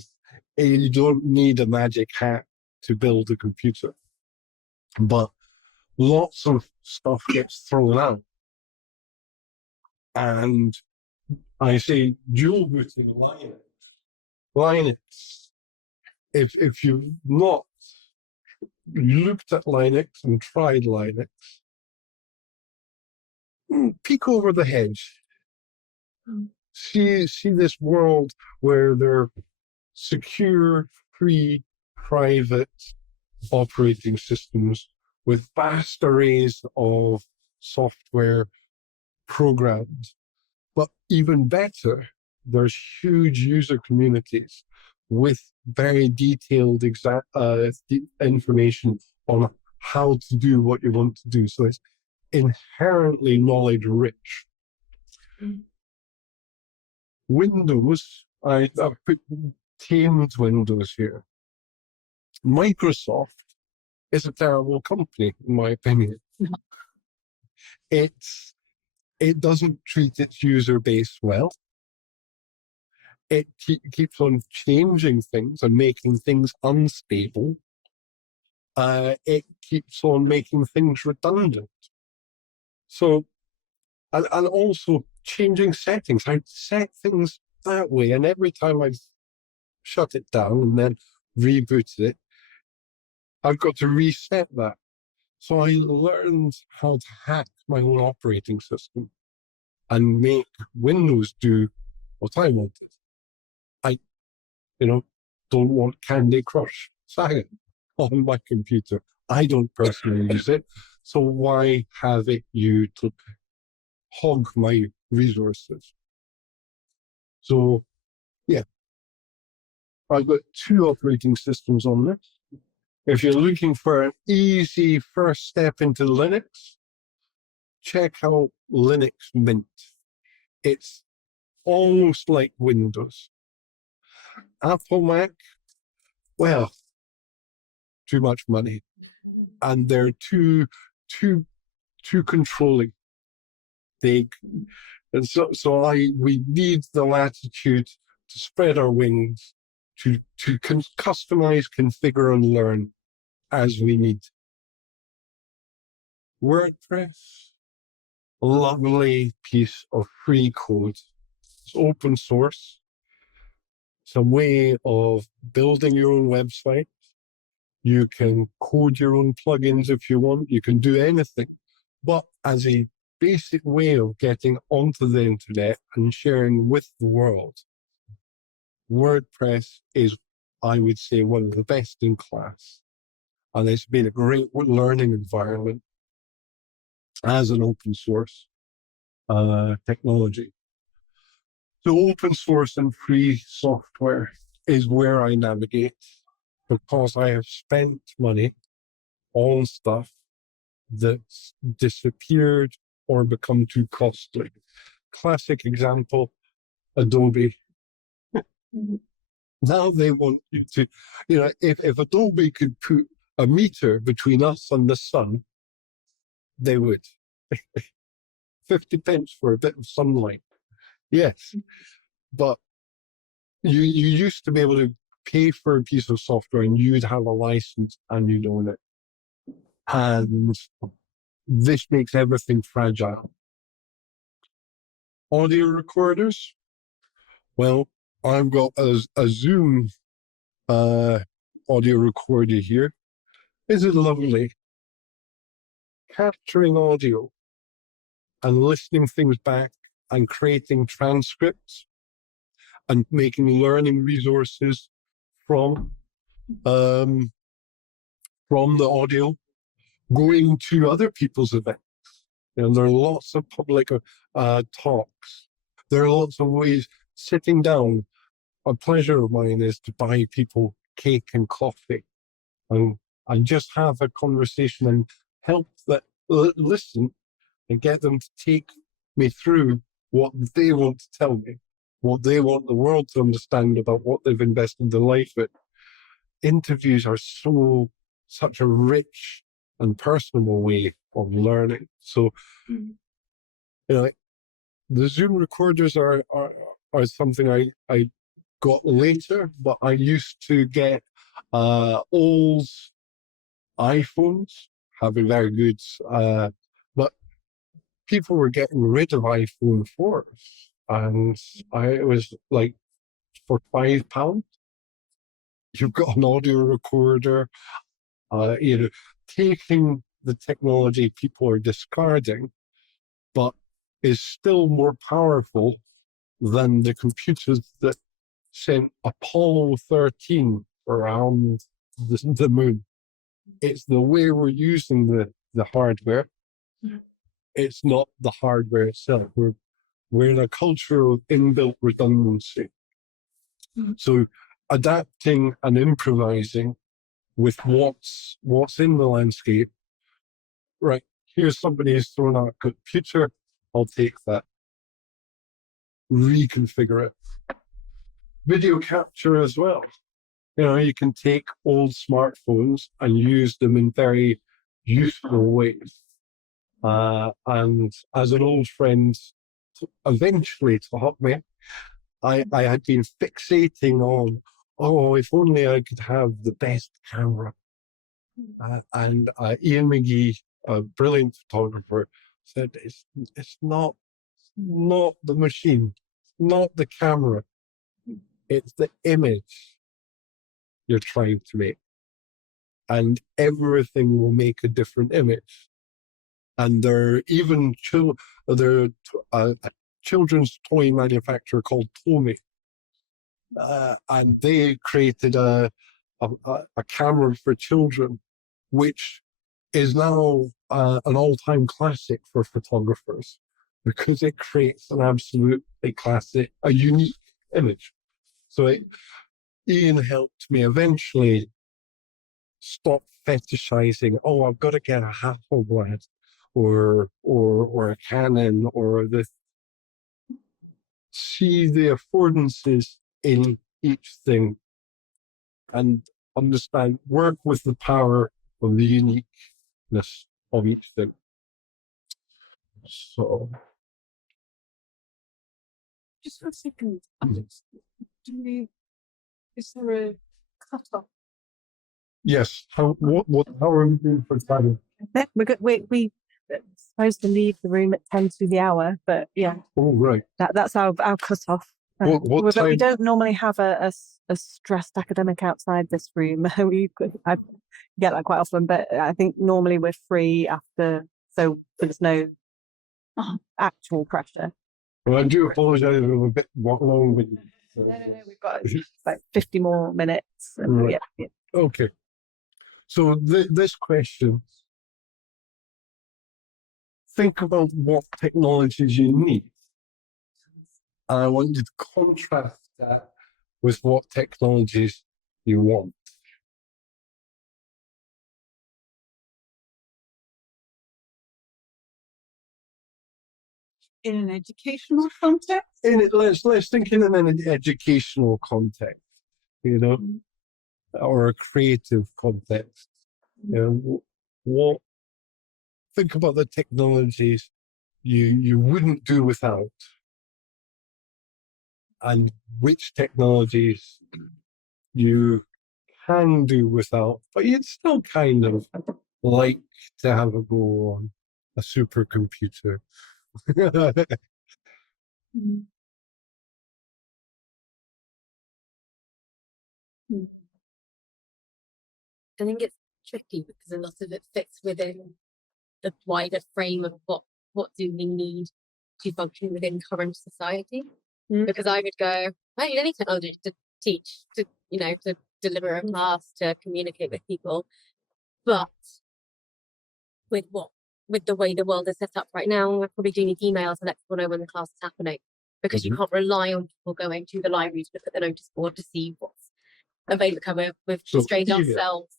And you don't need a magic hat to build a computer. But lots of stuff gets thrown out. And I say dual booting Linux. If you've not looked at Linux and tried Linux, peek over the hedge. See this world where they're secure, free, private operating systems with vast arrays of software programs. But even better, there's huge user communities with very detailed information on how to do what you want to do. So it's inherently knowledge rich. Windows, I've put tamed Windows here. Microsoft is a terrible company, in my opinion. It doesn't treat its user base well. It keeps on changing things and making things unstable. It keeps on making things redundant. So, and also changing settings. I set things that way, and every time I've shut it down and then rebooted it, I've got to reset that. So I learned how to hack my own operating system and make Windows do what I wanted. I, don't want Candy Crush Saga on my computer. I don't personally use it. So why have it you to hog my resources? So, yeah. I've got 2 operating systems on this. If you're looking for an easy first step into Linux, check out Linux Mint. It's almost like Windows. Apple Mac, well, too much money. And they're too controlling. We need the latitude to spread our wings, to customize, configure, and learn as we need. WordPress, a lovely piece of free code. It's open source. It's a way of building your own website. You can code your own plugins if you want. You can do anything. But as a basic way of getting onto the internet and sharing with the world, WordPress is, I would say, one of the best in class. And it's been a great learning environment as an open source technology. So open source and free software is where I navigate because I have spent money on stuff that's disappeared or become too costly. Classic example, Adobe. Now they want you to, if Adobe could put a meter between us and the sun, they would. 50 pence for a bit of sunlight. Yes. But you used to be able to pay for a piece of software and you'd have a license and you'd own it. And this makes everything fragile. Audio recorders. Well, I've got a Zoom audio recorder here. Isn't it lovely? Capturing audio and listening things back and creating transcripts and making learning resources from the audio, going to other people's events. There are lots of public talks. There are lots of ways sitting down. A pleasure of mine is to buy people cake and coffee and just have a conversation and help that listen and get them to take me through what they want to tell me, what they want the world to understand about what they've invested their life in. Interviews are such a rich and personal way of learning. So, the Zoom recorders are something I got later, but I used to get old iPhones, having very good, but people were getting rid of iPhone 4s, and it was like for £5, you've got an audio recorder, taking the technology people are discarding, but is still more powerful than the computers that sent Apollo 13 around the moon. It's the way we're using the hardware. It's not the hardware itself. We're in a culture of inbuilt redundancy. So adapting and improvising with what's in the landscape. Right, here's somebody who's thrown out a computer, I'll take that. Reconfigure it. Video capture as well. You can take old smartphones and use them in very useful ways. And as an old friend eventually taught me, I had been fixating on, if only I could have the best camera. And Ian McGee, a brilliant photographer, said it's not the machine, it's not the camera, it's the image you're trying to make, and everything will make a different image. And there are even a children's toy manufacturer called Tommy, and they created a camera for children, which is now an all-time classic for photographers because it creates an absolutely classic, a unique image. So Ian helped me eventually stop fetishizing. I've got to get a Hasselblad or a Canon see the affordances in each thing and understand, work with the power of the uniqueness of each thing. So, Just for a second, Alex, is there a cut-off? yes. How are we doing for time? We supposed to leave the room at 10 to the hour, but yeah. Oh, right. That's our cut-off. What time? We don't normally have a stressed academic outside this room. I get that quite often, but I think normally we're free after, so there's no actual pressure. Well, I do apologise if I'm a bit long with you. No, we've got like 50 more minutes. Right. Yeah. Okay. So this question, think about what technologies you need. And I want you to contrast that with what technologies you want. In an educational context? Let's think in an educational context, you know, or a creative context. You know, think about the technologies you wouldn't do without, and which technologies you can do without, but you'd still kind of like to have a go on a supercomputer. I think it's tricky because a lot of it fits within the wider frame of what do we need to function within current society. Because I would go, I don't need any technology to teach, to deliver a class, to communicate with people. But with the way the world is set up right now, I probably do need emails to let people know when the class is happening. Because you can't rely on people going to the library to look at the notice board to see what's available. We've constrained ourselves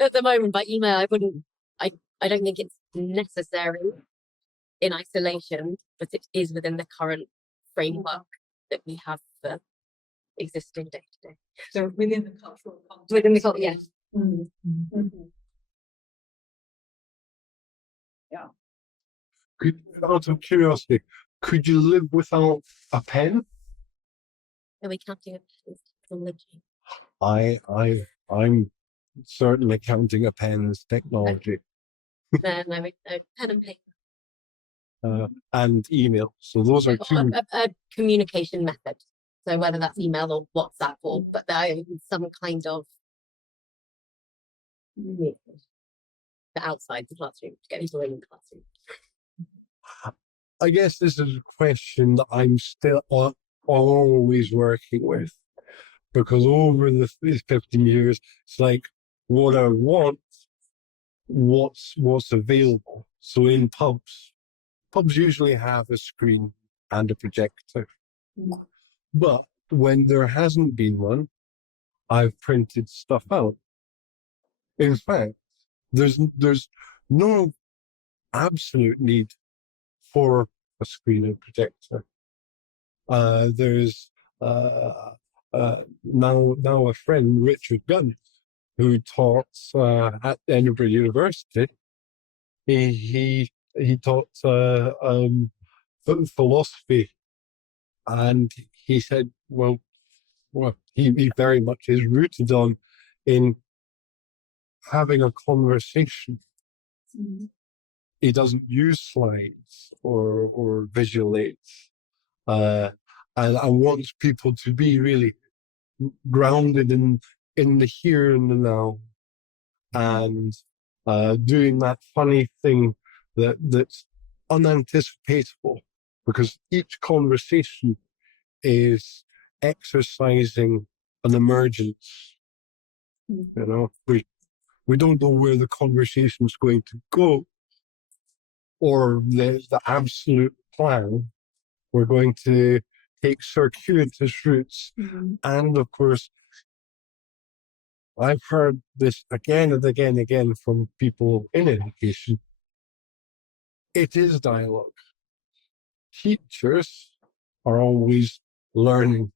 at the moment by email. I don't think it's necessary in isolation, but it is within the current framework that we have for existing day to day. So within the cultural context. Within the culture, yes. Yeah. Out of curiosity, could you live without a pen? Are we counting it as technology? I'm certainly counting a pen as technology. Then I would pen and paper. And email. So those are two. A communication method. So whether that's email or WhatsApp or, but there is some kind of the outside the classroom to get people in the classroom. I guess this is a question that I'm still always working with, because over these 15 years, it's like what I want, what's available. So in pubs usually have a screen and a projector. But when there hasn't been one, I've printed stuff out. In fact, there's no absolute need for a screen and projector. There's now a friend, Richard Gunn, who taught at Edinburgh University. He taught philosophy, and he said, well, he very much is rooted in having a conversation. He doesn't use slides or visual aids, and I want people to be really grounded in the here and the now, and doing that funny thing that's unanticipatable, because each conversation is exercising an emergence. You know, we don't know where the conversation is going to go, or the absolute plan. We're going to take circuitous routes. And of course, I've heard this again and again and again from people in education. It is dialogue. Teachers are always learning.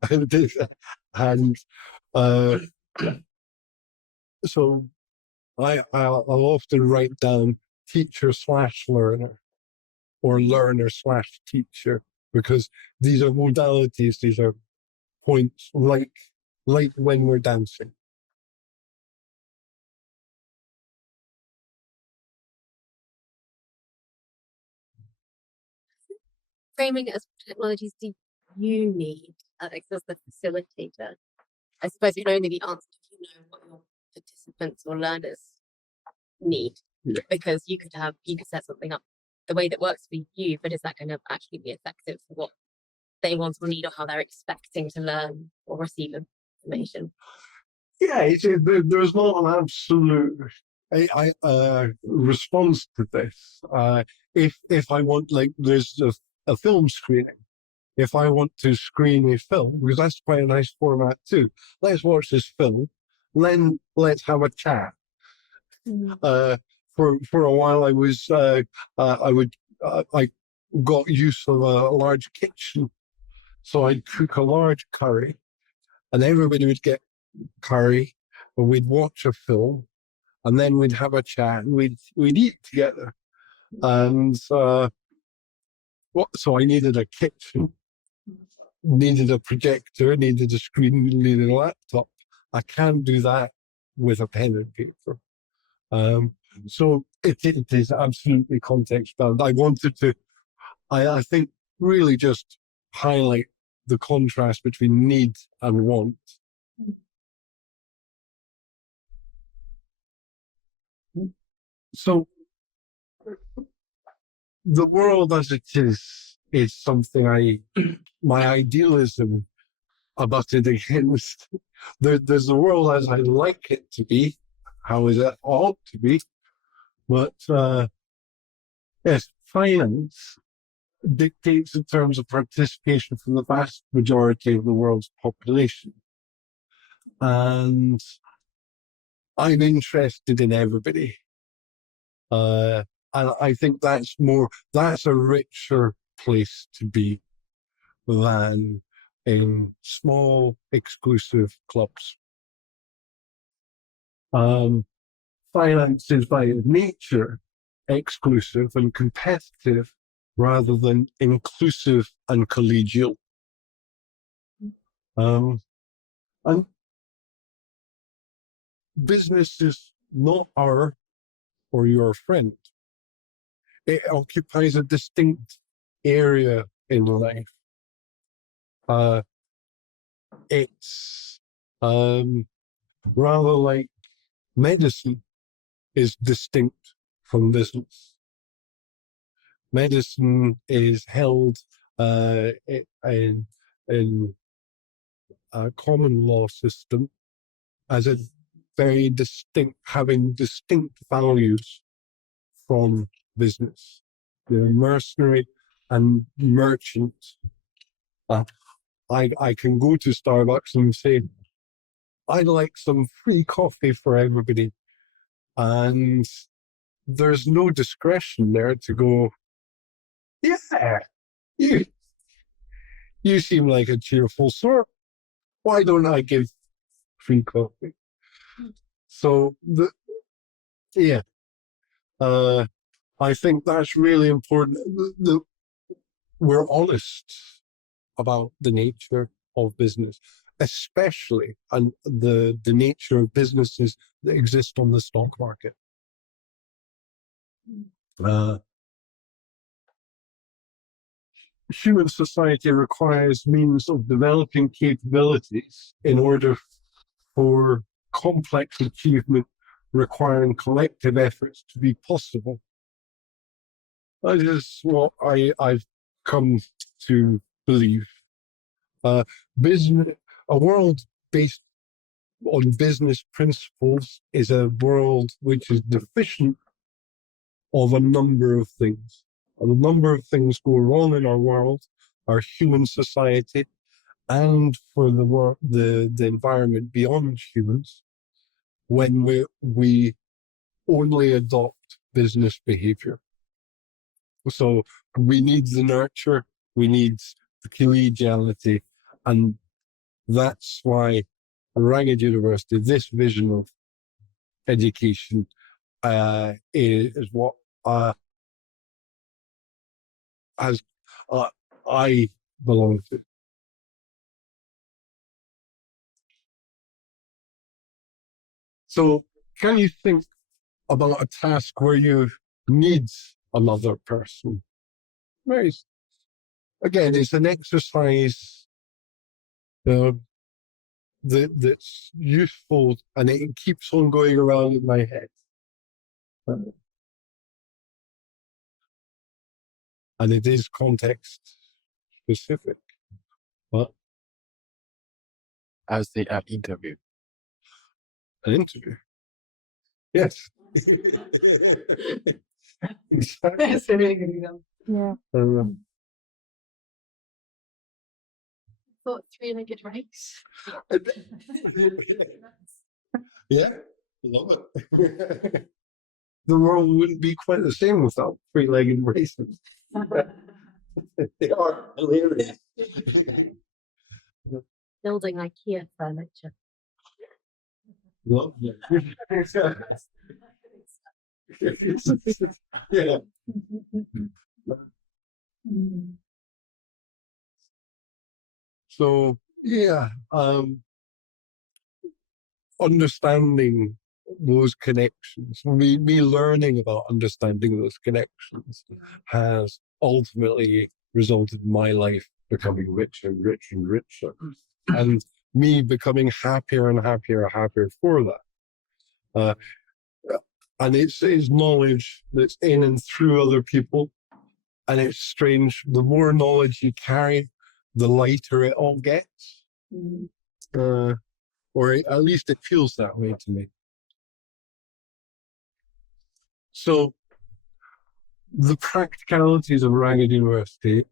and so I'll often write down teacher/learner or learner/teacher, because these are modalities, these are points like when we're dancing. Framing it as technologies do you need, Alex, as the facilitator? I suppose it can only be answered if you know what your participants or learners need. Yeah. Because you could set something up the way that works for you, but is that going to actually be effective for what they want or need, or how they're expecting to learn or receive information? Yeah, there's not an absolute response to this. If I want, like, there's a film screening, if I want to screen a film, because that's quite a nice format too. Let's watch this film, then let's have a chat. For a while, I was I got use of a large kitchen, so I'd cook a large curry, and everybody would get curry, and we'd watch a film, and then we'd have a chat, and we'd eat together. And so I needed a kitchen, needed a projector, needed a screen, needed a laptop. I can't do that with a pen and paper. So it is absolutely context bound. I wanted to, I think, really just highlight the contrast between need and want. So the world as it is something my idealism abutted against. There's the world as I like it to be, how is it ought to be, but yes, finance dictates in terms of participation from the vast majority of the world's population. And I'm interested in everybody. And I think that's a richer place to be than in small, exclusive clubs. Finance is by nature exclusive and competitive rather than inclusive and collegial. And business is not our or your friend. It occupies a distinct area in life. It's rather like medicine is distinct from business. Medicine is held in a common law system as a very distinct, having distinct values from business. They're mercenary and merchant. I can go to Starbucks and say, I'd like some free coffee for everybody. And there's no discretion there to go, yeah, you seem like a cheerful sort. Why don't I give free coffee? So, I think that's really important. We're honest about the nature of business, especially and the nature of businesses that exist on the stock market. Human society requires means of developing capabilities in order for complex achievement requiring collective efforts to be possible. That is what I've come to believe. A world based on business principles is a world which is deficient of a number of things. A number of things go wrong in our world, our human society, and for the environment beyond humans, when we only adopt business behavior. So we need the nurture, we need the collegiality, and that's why Ragged University, this vision of education, is what I belong to. So can you think about a task where you need another person? Again, it's an exercise that's useful, and it keeps on going around in my head. And it is context specific. But As the interview. an interview. Yes. Exactly. That's a really good example. Yeah. thought three-legged race. Yeah, love it. The world wouldn't be quite the same without three-legged races. They are hilarious. Building IKEA furniture. Love it. Yeah. So yeah, understanding those connections, me learning about understanding those connections has ultimately resulted in my life becoming richer and richer and richer. And me becoming happier and happier and happier for that. And it's knowledge that's in and through other people. And it's strange, the more knowledge you carry, the lighter it all gets. Or at least it feels that way to me. So the practicalities of Ragged University,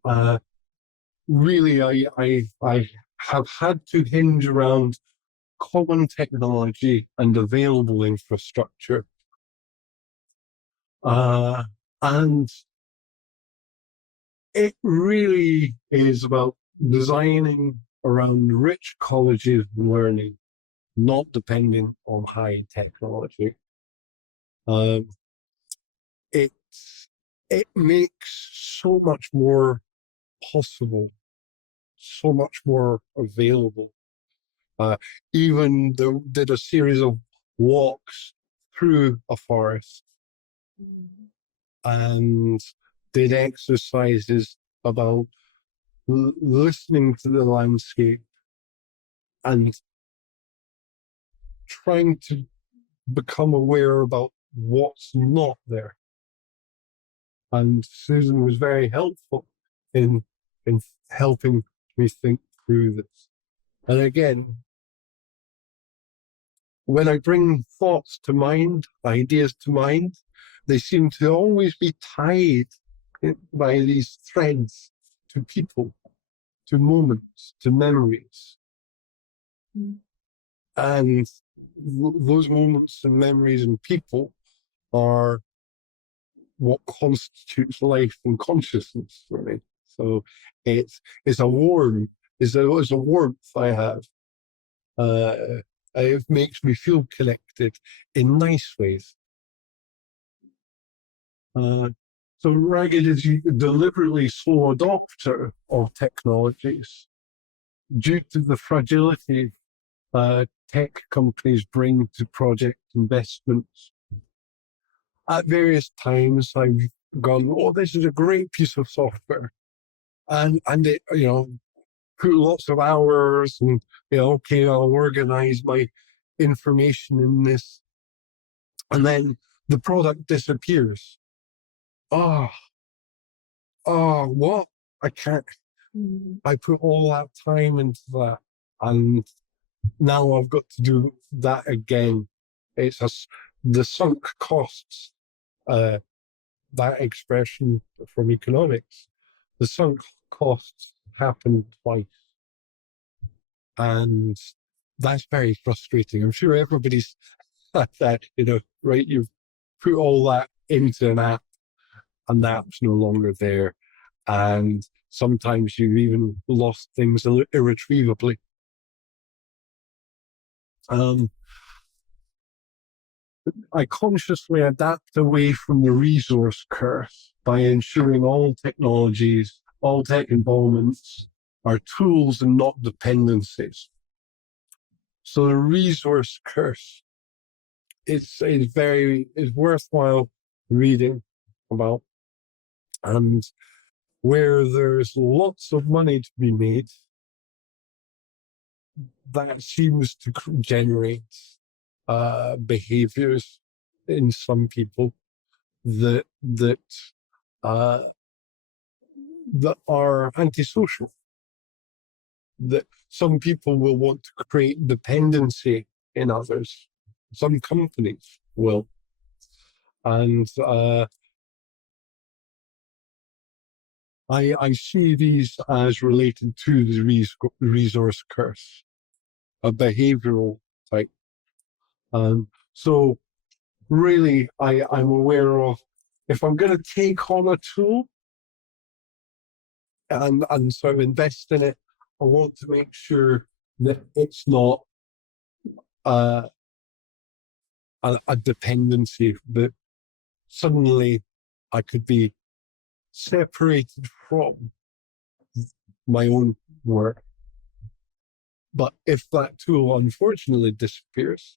really, I have had to hinge around common technology and available infrastructure. And it really is about designing around rich colleges of learning, not depending on high technology. It makes so much more possible, so much more available. Even did a series of walks through a forest and did exercises about listening to the landscape and trying to become aware about what's not there. And Susan was very helpful in helping me think through this. And again, when I bring thoughts to mind, ideas to mind, they seem to always be tied by these threads to people, to moments, to memories. And those moments and memories and people are what constitutes life and consciousness for me. So it's a warmth I have. It makes me feel connected in nice ways. So Ragged is a deliberately slow adopter of technologies due to the fragility tech companies bring to project investments. At various times, I've gone, "Oh, this is a great piece of software," and it, put lots of hours, and okay, I'll organize my information in this, and then the product disappears. What? I can't. I put all that time into that, and now I've got to do that again. It's the sunk costs. That expression from economics, the sunk costs happen twice, and that's very frustrating. I'm sure everybody's had that. Right? You've put all that into an app, and the app's no longer there, and sometimes you've even lost things irretrievably. I consciously adapt away from the resource curse by ensuring all technologies, all tech involvements are tools and not dependencies. So the resource curse is worthwhile reading about. And where there's lots of money to be made, that seems to generate behaviors in some people that are antisocial. That some people will want to create dependency in others. Some companies will, and I see these as related to the resource curse, a behavioral type. So really, I'm aware of, if I'm going to take on a tool and sort of invest in it, I want to make sure that it's not a dependency, that suddenly I could be separated from my own work. But if that tool unfortunately disappears,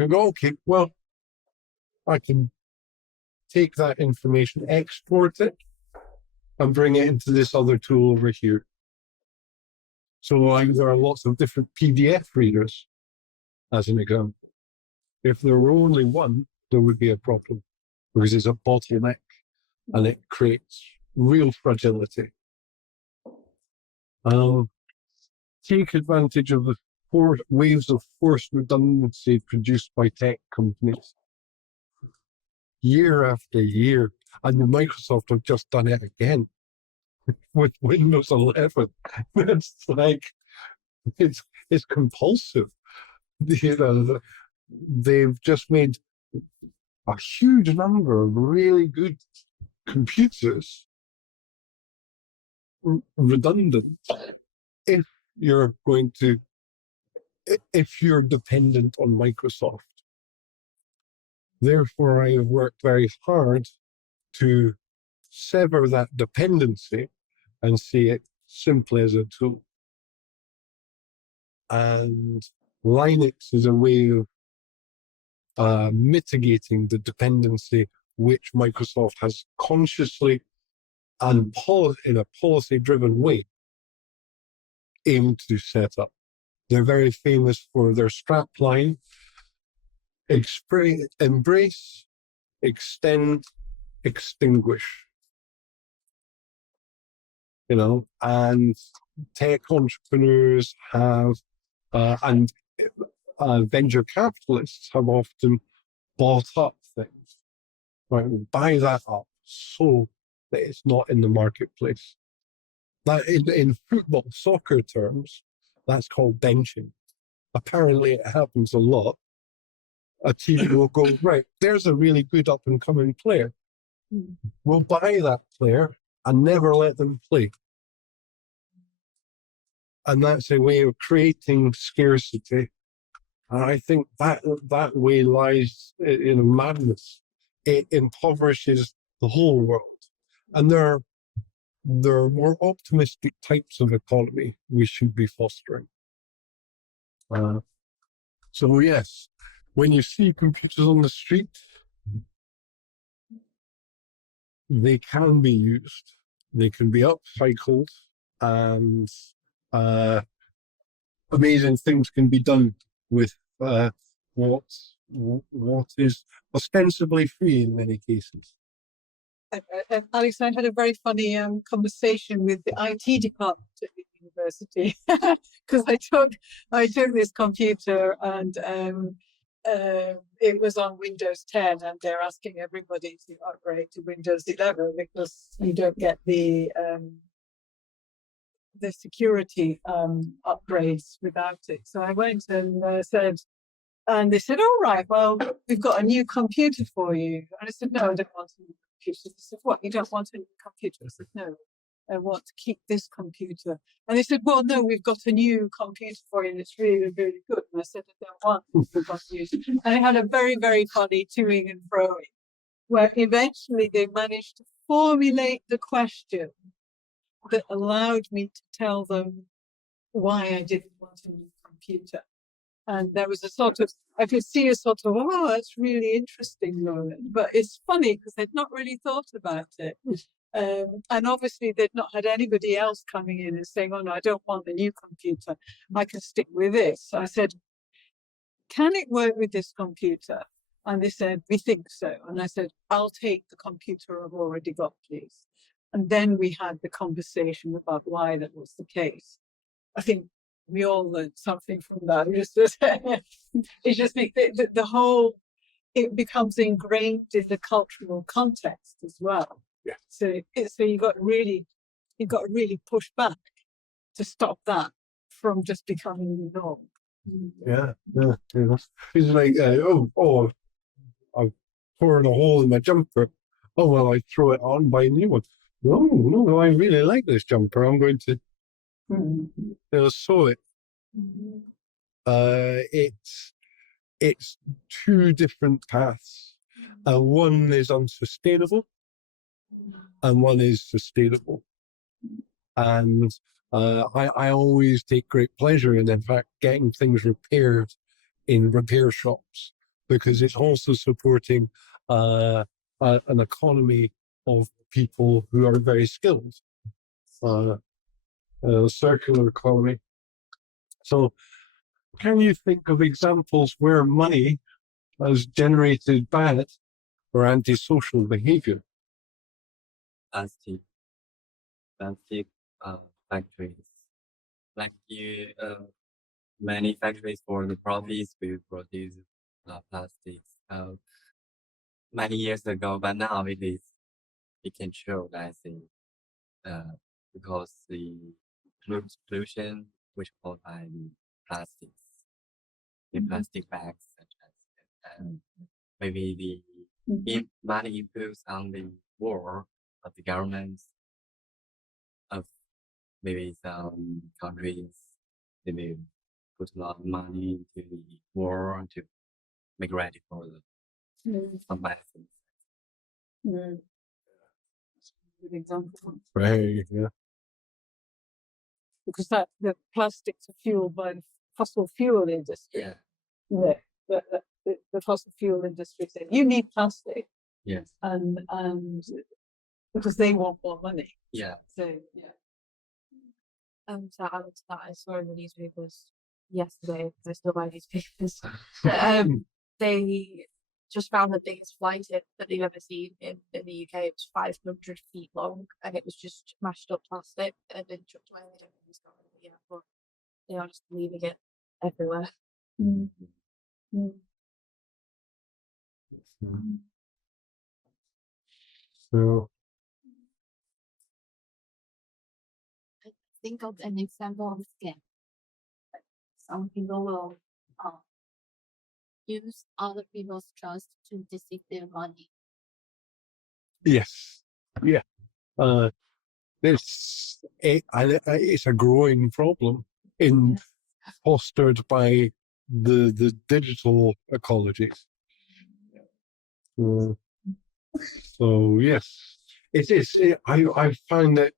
I go, okay, well, I can take that information, export it, and bring it into this other tool over here. So there are lots of different PDF readers, as an example. If there were only one, there would be a problem, because it's a bottleneck and it creates real fragility. Take advantage of the waves of forced redundancy produced by tech companies year after year. And Microsoft have just done it again with Windows 11. It's like, it's compulsive. They've just made a huge number of really good computers redundant if you're dependent on Microsoft. Therefore, I have worked very hard to sever that dependency and see it simply as a tool. And Linux is a way of mitigating the dependency which Microsoft has consciously and in a policy-driven way aimed to set up. They're very famous for their strapline: embrace, extend, extinguish. And tech entrepreneurs have, and venture capitalists have often bought up things. Right, we'll buy that up so that it's not in the marketplace. That in football, soccer terms, that's called benching. Apparently, it happens a lot. A team will go, right, there's a really good up and coming player. We'll buy that player and never let them play. And that's a way of creating scarcity. And I think that way lies in madness. It impoverishes the whole world. And there are more optimistic types of economy we should be fostering. So yes, when you see computers on the street, they can be used. They can be upcycled, and amazing things can be done with what is ostensibly free in many cases. Alex, I had a very funny conversation with the IT department at the university because I took this computer and it was on Windows 10, and they're asking everybody to upgrade to Windows 11 because you don't get the security upgrades without it. So I went and said, and they said, all right, well, we've got a new computer for you. And I said, no, I don't want a new computer. They said, what, you don't want a new computer? I said, no, I want to keep this computer. And they said, well, no, we've got a new computer for you, and it's really, really good. And I said, I don't want the computer. And I had a very, very funny toing and froing, where eventually they managed to formulate the question that allowed me to tell them why I didn't want a new computer. And there was I could see a sort of, oh, that's really interesting moment. But it's funny because they'd not really thought about it. And obviously they'd not had anybody else coming in and saying, oh no, I don't want the new computer. I can stick with this. So I said, can it work with this computer? And they said, we think so. And I said, I'll take the computer I've already got, please. And then we had the conversation about why that was the case. I think we all learned something from that. It's just the whole, it becomes ingrained in the cultural context as well. Yeah. So you got really you've got to really push back to stop that from just becoming the norm. Yeah. It's like, I've torn a hole in my jumper. Oh, well, I throw it on, buy a new one. No, I really like this jumper. I'm going to sew it. It's two different paths. One is unsustainable and one is sustainable. And I always take great pleasure in fact, getting things repaired in repair shops, because it's also supporting an economy of people who are very skilled, circular economy. So can you think of examples where money has generated bad or antisocial behavior? Plastic factories. Like many factories for the profits will produce plastics many years ago, but now it can show that because the pollution which caused by the plastics, the plastic bags, such as maybe the money improves on the war of the governments of maybe some countries. They may put a lot of money into the war to make ready for some medicines. Good example. Right, yeah. Because the plastics are fueled by the fossil fuel industry. Yeah. The fossil fuel industry said you need plastic, Yes. and because they want more money. Yeah. So yeah. So I would that I saw in the newspapers yesterday, because I still buy newspapers. They just found the biggest fly tip that they've ever seen in the UK. It was 500 feet long, and it was just mashed up plastic and then chucked away. They don't really stop it yet, but they are just leaving it everywhere. So Think of an example of scam. Some people will use other people's trust to deceive their money. yes, yeah. It's a growing problem fostered by the digital ecologies. So yes, it is. I find it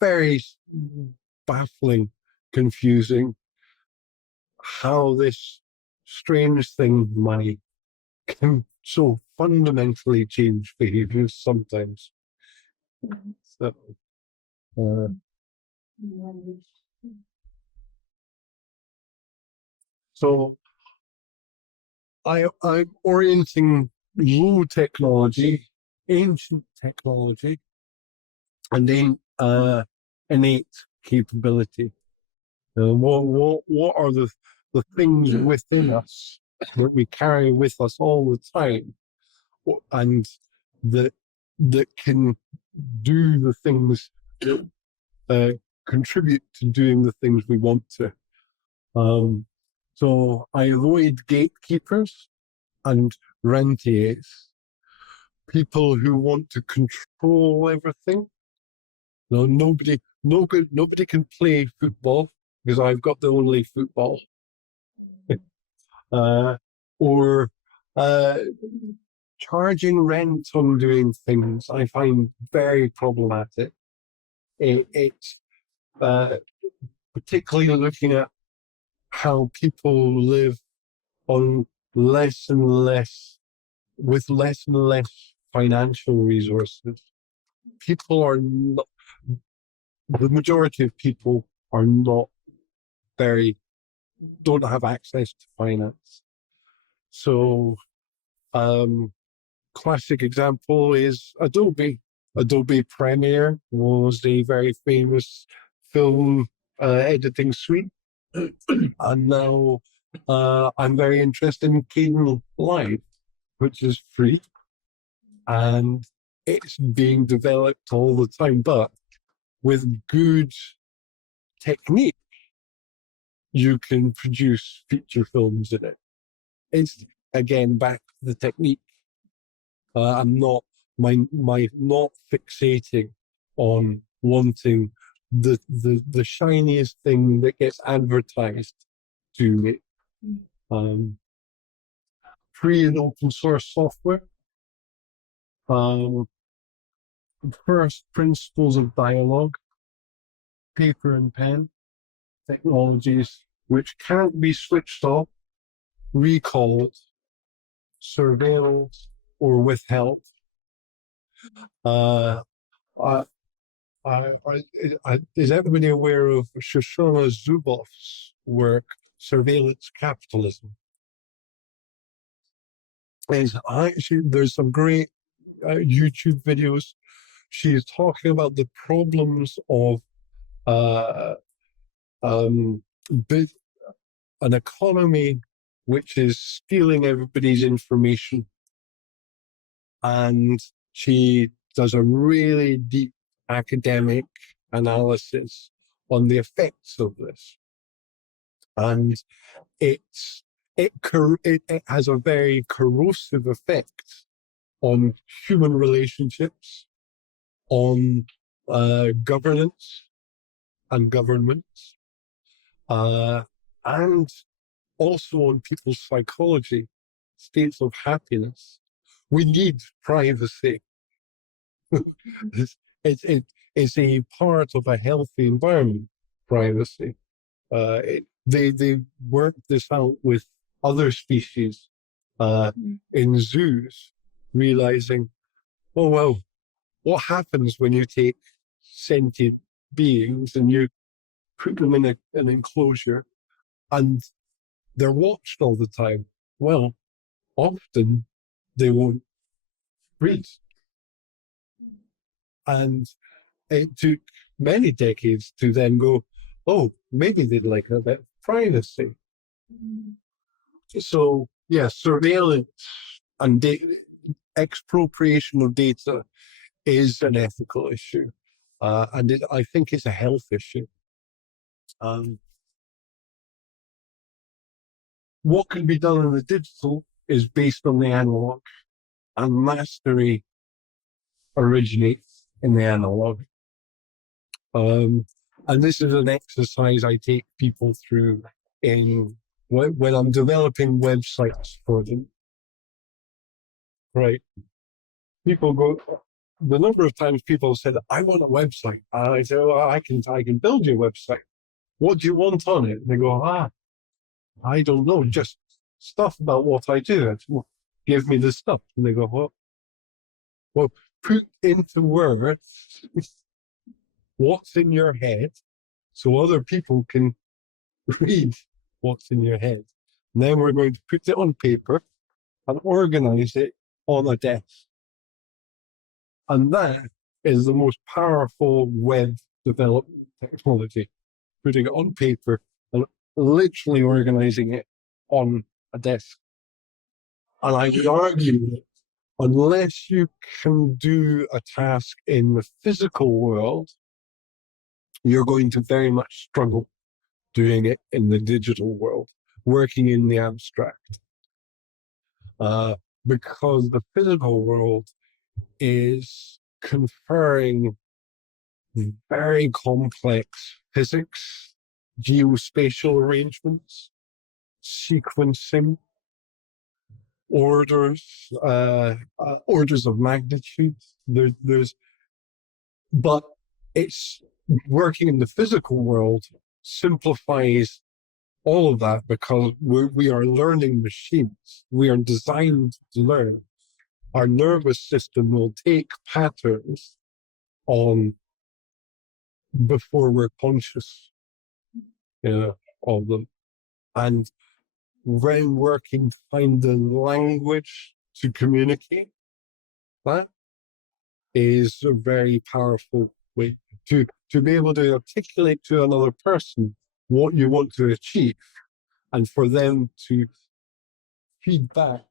very baffling, confusing, how this strange thing, money, can so fundamentally change behaviors sometimes. So I'm orienting low technology, ancient technology, and then innate capability. What are the things within us that we carry with us all the time, and that can do the things that contribute to doing the things we want to. So I avoid gatekeepers and rentiers, people who want to control everything. No, nobody can play football because I've got the only football. Or charging rent on doing things I find very problematic. It's particularly looking at how people live on less and less financial resources. People are not, the majority of people are not don't have access to finance. So, classic example is Adobe. Adobe Premiere was a very famous film editing suite. And now I'm very interested in Kden Live, which is free. And it's being developed all the time. But with good technique, you can produce feature films in it. It's again back to the technique. I'm not not fixating on wanting the shiniest thing that gets advertised to me. Free and open source software. First principles of dialogue, paper and pen, technologies which can't be switched off, recalled, surveilled, or withheld. Uh, I, is everybody aware of Shoshana Zuboff's work, Surveillance Capitalism? There's some great YouTube videos. She's talking about the problems of an economy which is stealing everybody's information. And she does a really deep academic analysis on the effects of this. And it has a very corrosive effect on human relationships, on governance and governments, and also on people's psychology, states of happiness. We need privacy. It's a part of a healthy environment, privacy. They worked this out with other species in zoos, realizing, oh, well, what happens when you take sentient beings and you put them in an enclosure and they're watched all the time? Well, often they won't breed. And it took many decades to then go, oh, maybe they'd like a bit of privacy. So, yeah, surveillance and expropriation of data is an ethical issue. And I think it's a health issue. What can be done in the digital is based on the analog, and mastery originates in the analog. And this is an exercise I take people through when I'm developing websites for them. Right. People go, the number of times people said, I want a website. And I say, well, I can build you a website. What do you want on it? And they go, I don't know, just stuff about what I do. I say, well, give me the stuff. And they go, well, put into words what's in your head so other people can read what's in your head. And then we're going to put it on paper and organize it on a desk. And that is the most powerful web development technology, putting it on paper and literally organizing it on a desk. And I would argue that unless you can do a task in the physical world, you're going to very much struggle doing it in the digital world, working in the abstract. Because the physical world is conferring very complex physics, geospatial arrangements, sequencing, orders of magnitude. But it's working in the physical world simplifies all of that because we are learning machines. We are designed to learn. Our nervous system will take patterns on before we're conscious, of them. And when working to find the language to communicate, that is a very powerful way to be able to articulate to another person what you want to achieve and for them to feed back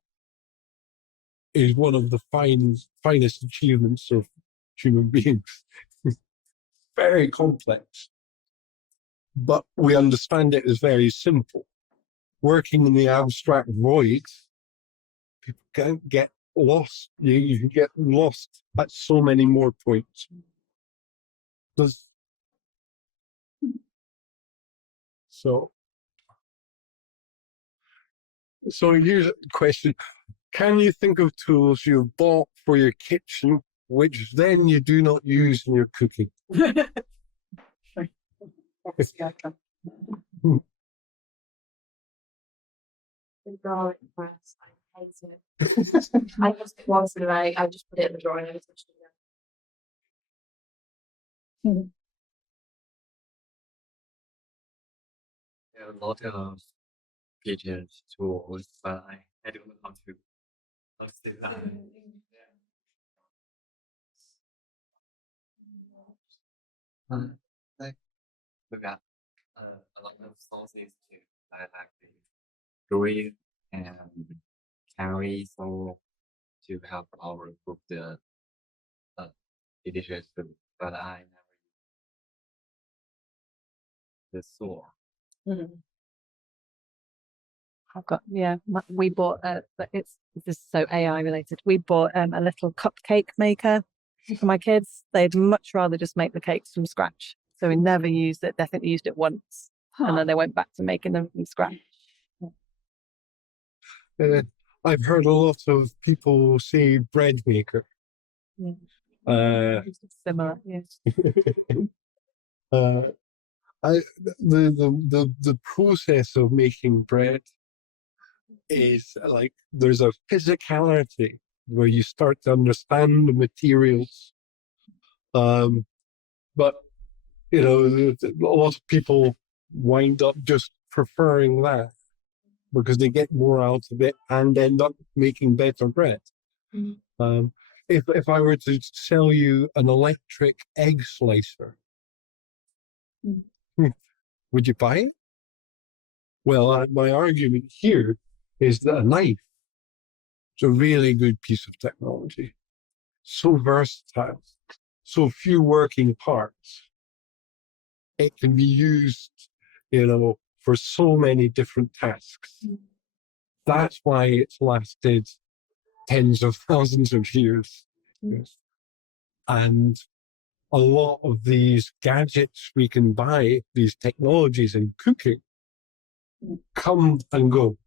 is one of the finest achievements of human beings. very complex, but we understand it as very simple. Working in the abstract void, people can get lost. You can get lost at so many more points. So here's a question. Can you think of tools you bought for your kitchen, which then you do not use in your cooking? The garlic press, I hate it. I use it once in a way. I just put it in the drawer and never touched it again. There are a lot of features, tools, but I don't know how to do that. Like we got a lot of sources to actually read and carry so to help our group the delicious food, but I never use the saw. I've got, we bought but this is so AI related. We bought a little cupcake maker for my kids. They'd much rather just make the cakes from scratch. So we never used it. I think they used it once and then they went back to making them from scratch. I've heard a lot of people say bread maker. Similar, yes. The process of making bread is like there's a physicality where you start to understand the materials. But you know, a lot of people wind up just preferring that because they get more out of it and end up making better bread. If I were to sell you an electric egg slicer, would you buy it? Well, my argument here is that a knife is a really good piece of technology. So versatile, so few working parts. It can be used, for so many different tasks. That's why it's lasted tens of thousands of years. Yes. And a lot of these gadgets we can buy, these technologies in cooking, come and go.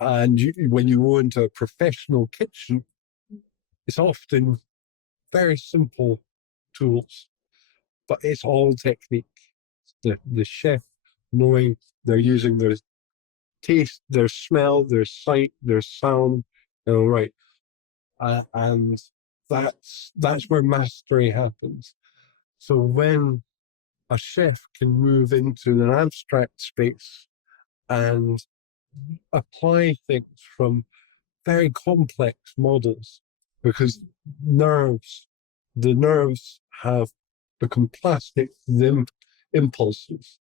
And when you go into a professional kitchen, it's often very simple tools, but it's all technique. The chef knowing they're using their taste, their smell, their sight, their sound, right. And that's where mastery happens. So when a chef can move into an abstract space and apply things from very complex models, because the nerves have become plastic, the impulses,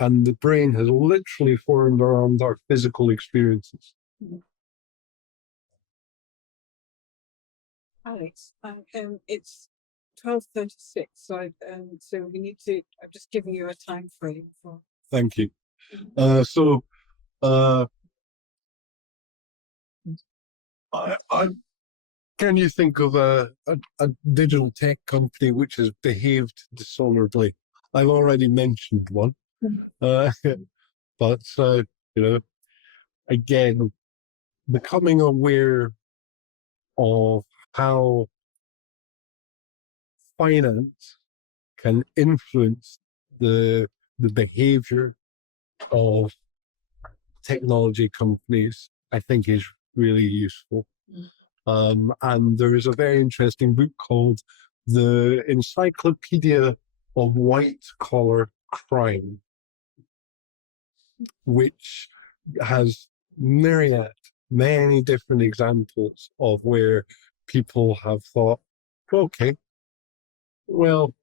and the brain has literally formed around our physical experiences. Alex, it's 12:36, so we need to. I'm just giving you a time frame for. Thank you. Can you think of a digital tech company which has behaved dishonorably? I've already mentioned one, but again, becoming aware of how finance can influence the behavior of technology companies, I think is really useful. And there is a very interesting book called The Encyclopedia of White Collar Crime, which has many different examples of where people have thought, okay, well,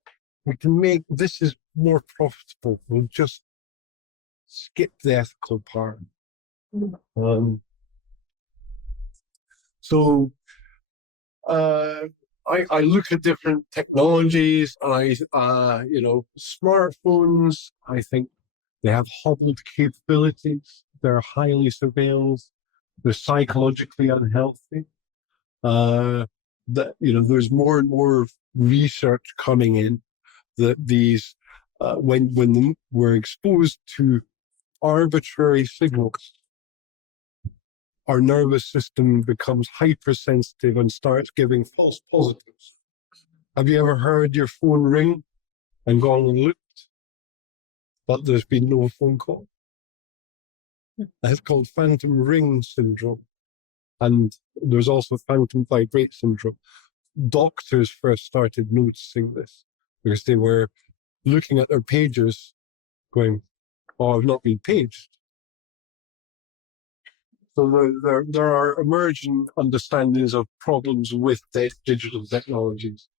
we can make this is more profitable. We'll just skip the ethical part. So I look at different technologies and smartphones, I think they have hobbled capabilities. They're highly surveilled. They're psychologically unhealthy. There's more and more research coming in that these, when we're exposed to arbitrary signals, our nervous system becomes hypersensitive and starts giving false positives. Have you ever heard your phone ring and gone and looked, but there's been no phone call? That's called phantom ring syndrome. And there's also phantom vibrate syndrome. Doctors first started noticing this because they were looking at their pages going, oh, I've not been paged. So there are emerging understandings of problems with digital technologies.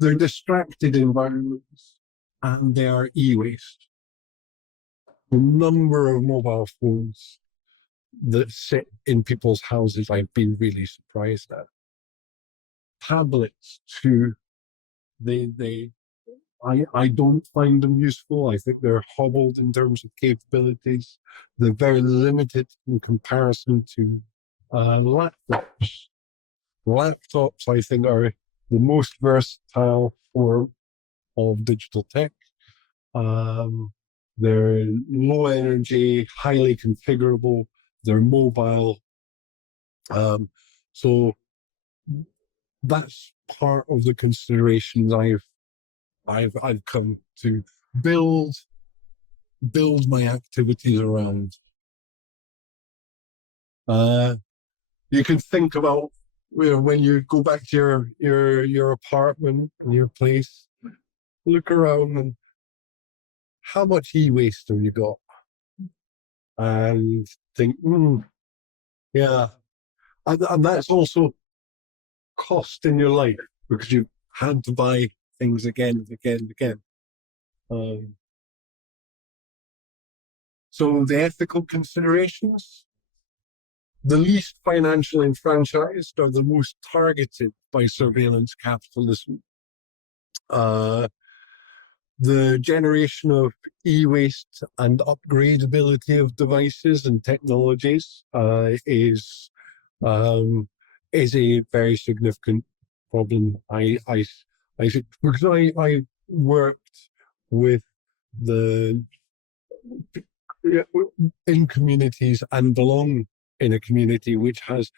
They're distracted environments and they are e-waste. The number of mobile phones that sit in people's houses, I've been really surprised at. Tablets too, I don't find them useful. I think they're hobbled in terms of capabilities. They're very limited in comparison to laptops. Laptops, I think, are the most versatile form of digital tech. They're low energy, highly configurable. They're mobile. So that's part of the considerations I've come to build my activities around. You can think about when you go back to your apartment and your place, look around and how much e-waste have you got? And think, yeah. And that's also cost in your life because you've had to buy things again. So the ethical considerations, the least financially enfranchised are the most targeted by surveillance capitalism. The generation of e-waste and upgradability of devices and technologies is a very significant problem. I think because I worked with in communities and belong in a community which has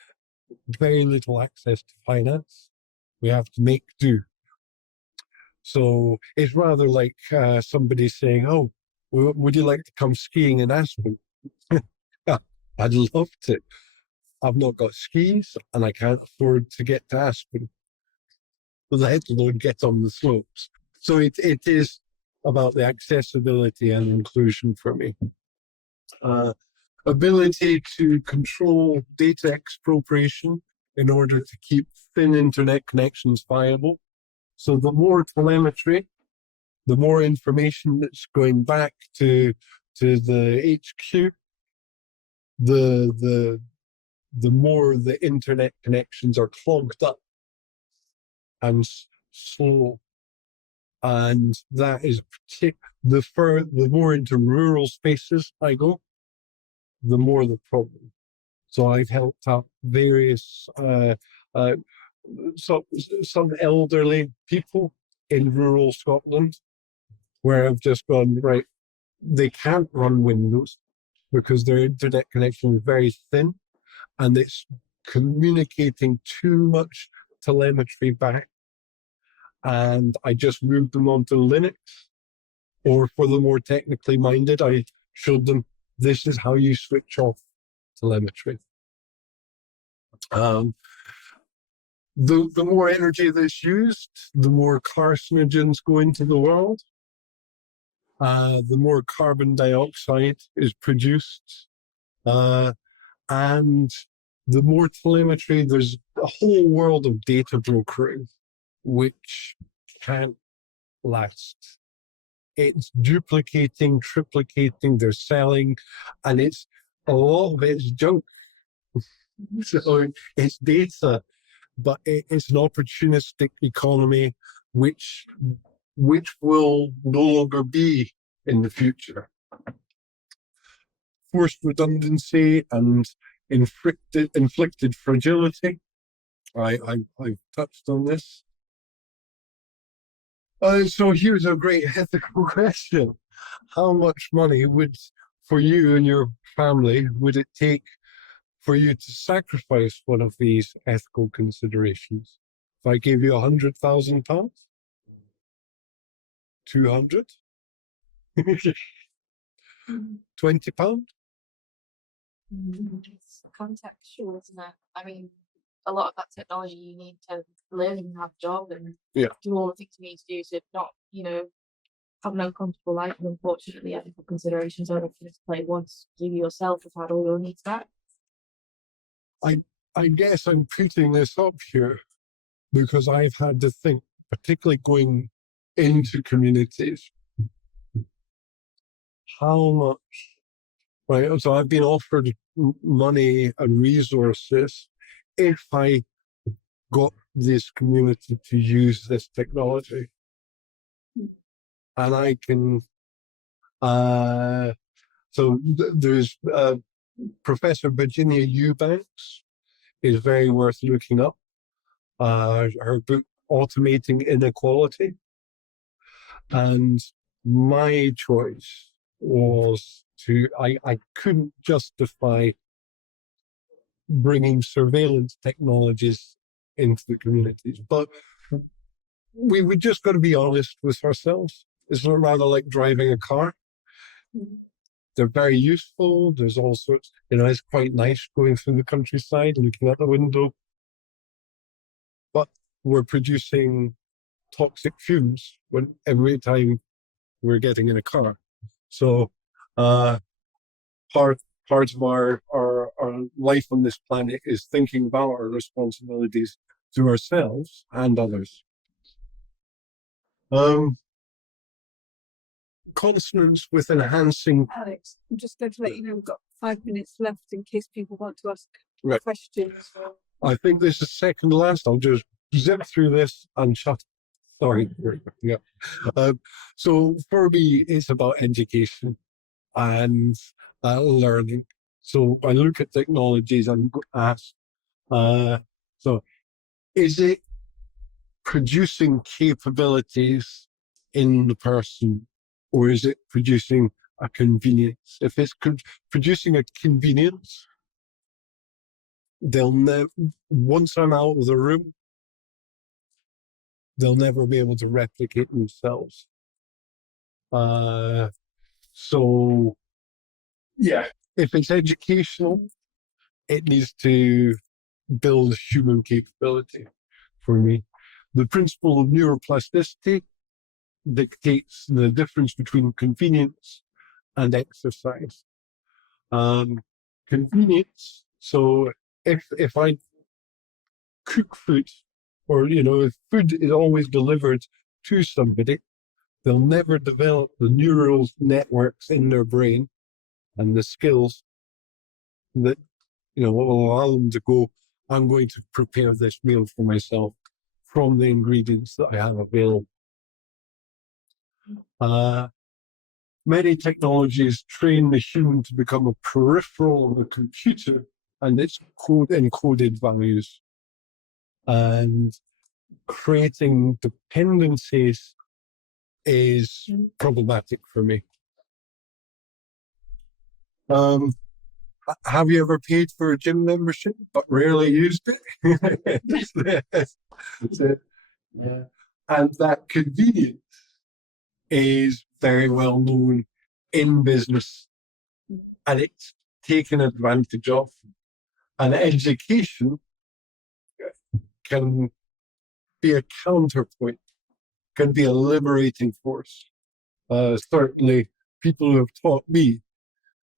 very little access to finance. We have to make do. So it's rather like somebody saying, oh, would you like to come skiing in Aspen? Yeah, I'd love to. I've not got skis and I can't afford to get to Aspen. Let alone get on the slopes. So it is about the accessibility and inclusion for me. Ability to control data expropriation in order to keep thin internet connections viable. So the more telemetry, the more information that's going back to the HQ, the more the internet connections are clogged up and slow. And that is the more into rural spaces I go, the more the problem. So I've helped out various some elderly people in rural Scotland where I've just gone, right, they can't run Windows because their internet connection is very thin and it's communicating too much telemetry back. And I just moved them onto Linux. Or for the more technically minded, I showed them this is how you switch off telemetry. The more energy that's used, the more carcinogens go into the world. The more carbon dioxide is produced. And the more telemetry, there's a whole world of data brokering, which can't last. It's duplicating, triplicating, they're selling, and a lot of it's junk. So it's data but it's an opportunistic economy which will no longer be in the future. Forced redundancy and inflicted fragility. I've touched on this. So here's a great ethical question. How much money for you and your family, would it take for you to sacrifice one of these ethical considerations? If I gave you £100,000, 200, £20? It's contextual, isn't it? I mean, a lot of that technology you need to live and have a job and Yeah. do all the things you need to do to not, have an uncomfortable life. And unfortunately, ethical considerations are not to play once you yourself have had all your needs met. I guess I'm putting this up here because I've had to think, particularly going into communities, how much, right? So I've been offered money and resources if I got this community to use this technology. And I can, there's Professor Virginia Eubanks is very worth looking up. Her book, Automating Inequality. And my choice was I couldn't justify bringing surveillance technologies into the communities, but we just got to be honest with ourselves. It's not rather like driving a car. They're very useful. There's all sorts, it's quite nice going through the countryside, looking out the window. But we're producing toxic fumes every time we're getting in a car. So part of our life on this planet is thinking about our responsibilities to ourselves and others. Consonance with enhancing. Alex, I'm just going to let you know we've got 5 minutes left in case people want to ask Right. questions. I think this is second last. I'll just zip through this and shut. Sorry. Yeah. So for me, it's about education and learning. So I look at technologies and ask, so is it producing capabilities in the person, or is it producing a convenience? If it's producing a convenience, they'll never, once I'm out of the room, they'll never be able to replicate themselves. So yeah, if it's educational, it needs to build human capability for me. The principle of neuroplasticity dictates the difference between convenience and exercise. Convenience, so if I cook food, or if food is always delivered to somebody, they'll never develop the neural networks in their brain and the skills that will allow them to go, I'm going to prepare this meal for myself from the ingredients that I have available. Many technologies train the human to become a peripheral of the computer and its encoded values, and creating dependencies is problematic for me. Have you ever paid for a gym membership but rarely used it? Yeah. And that convenience is very well known in business, and it's taken advantage of. And education can be a counterpoint, can be a liberating force. Certainly, people who have taught me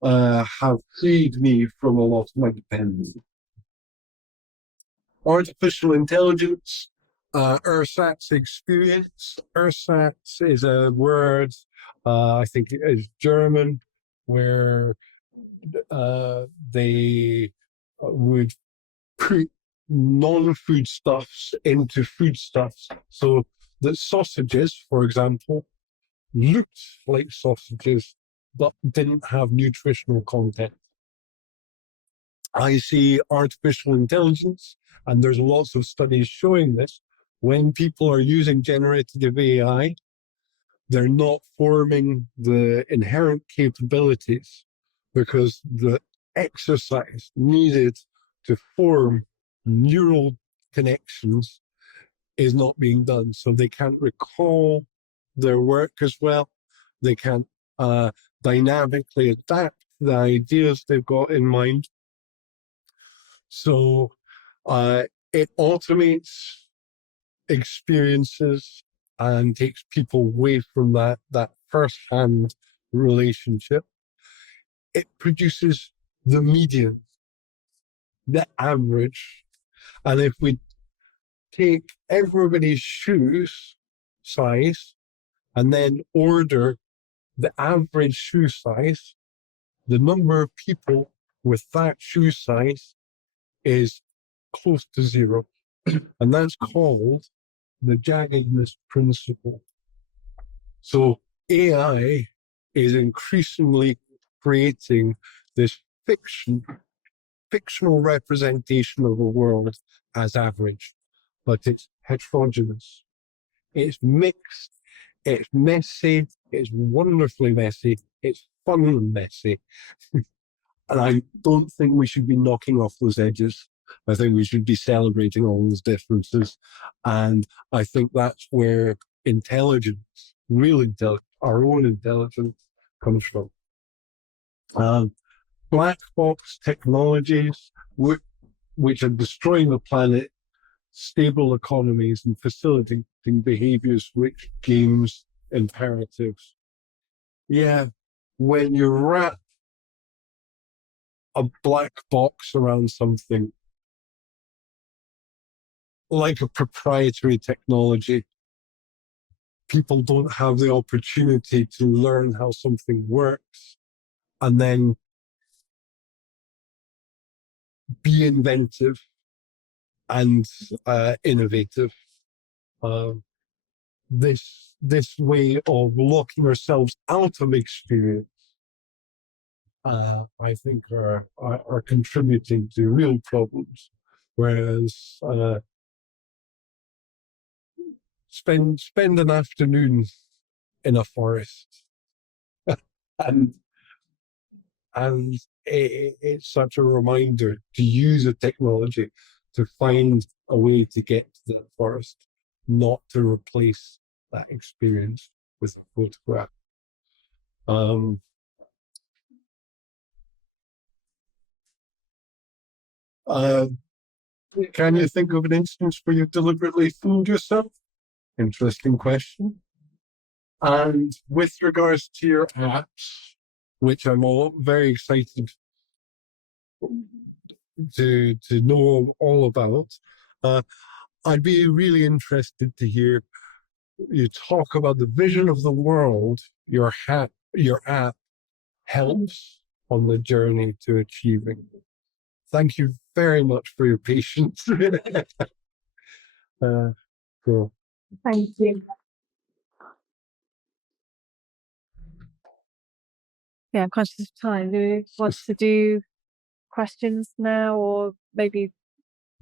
have freed me from a lot of my dependency. Artificial intelligence, ersatz experience. Ersatz is a word, I think it is German, where they would put non-foodstuffs into foodstuffs. So that sausages, for example, looked like sausages, but didn't have nutritional content. I see artificial intelligence, and there's lots of studies showing this. When people are using generative AI, they're not forming the inherent capabilities because the exercise needed to form neural connections is not being done. So they can't recall their work as well. They can't dynamically adapt the ideas they've got in mind. So it automates experiences and takes people away from that first-hand relationship. It produces the median, the average. And if we take everybody's shoes size and then order the average shoe size, the number of people with that shoe size is close to zero. And that's called the jaggedness principle. So AI is increasingly creating this fictional representation of the world as average, but it's heterogeneous. It's mixed, it's messy, it's wonderfully messy, it's fun and messy. And I don't think we should be knocking off those edges. I think we should be celebrating all those differences. And I think that's where intelligence, real intelligence, our own intelligence comes from. Black box technologies, which are destroying the planet, stable economies, and facilitating behaviors which games imperatives. Yeah, when you wrap a black box around something like a proprietary technology, people don't have the opportunity to learn how something works and then be inventive and innovative. This way of locking ourselves out of experience, I think, are contributing to real problems. Whereas spend an afternoon in a forest, and it's such a reminder to use a technology to find a way to get to that forest, not to replace that experience with a photograph. Can you think of an instance where you deliberately fooled yourself? Interesting question. And with regards to your apps, which I'm very excited to know all about, I'd be really interested to hear you talk about the vision of the world your app helps on the journey to achieving. Thank you very much for your patience. Cool. Thank you. Yeah, I'm conscious of time. Do you want to do questions now, or maybe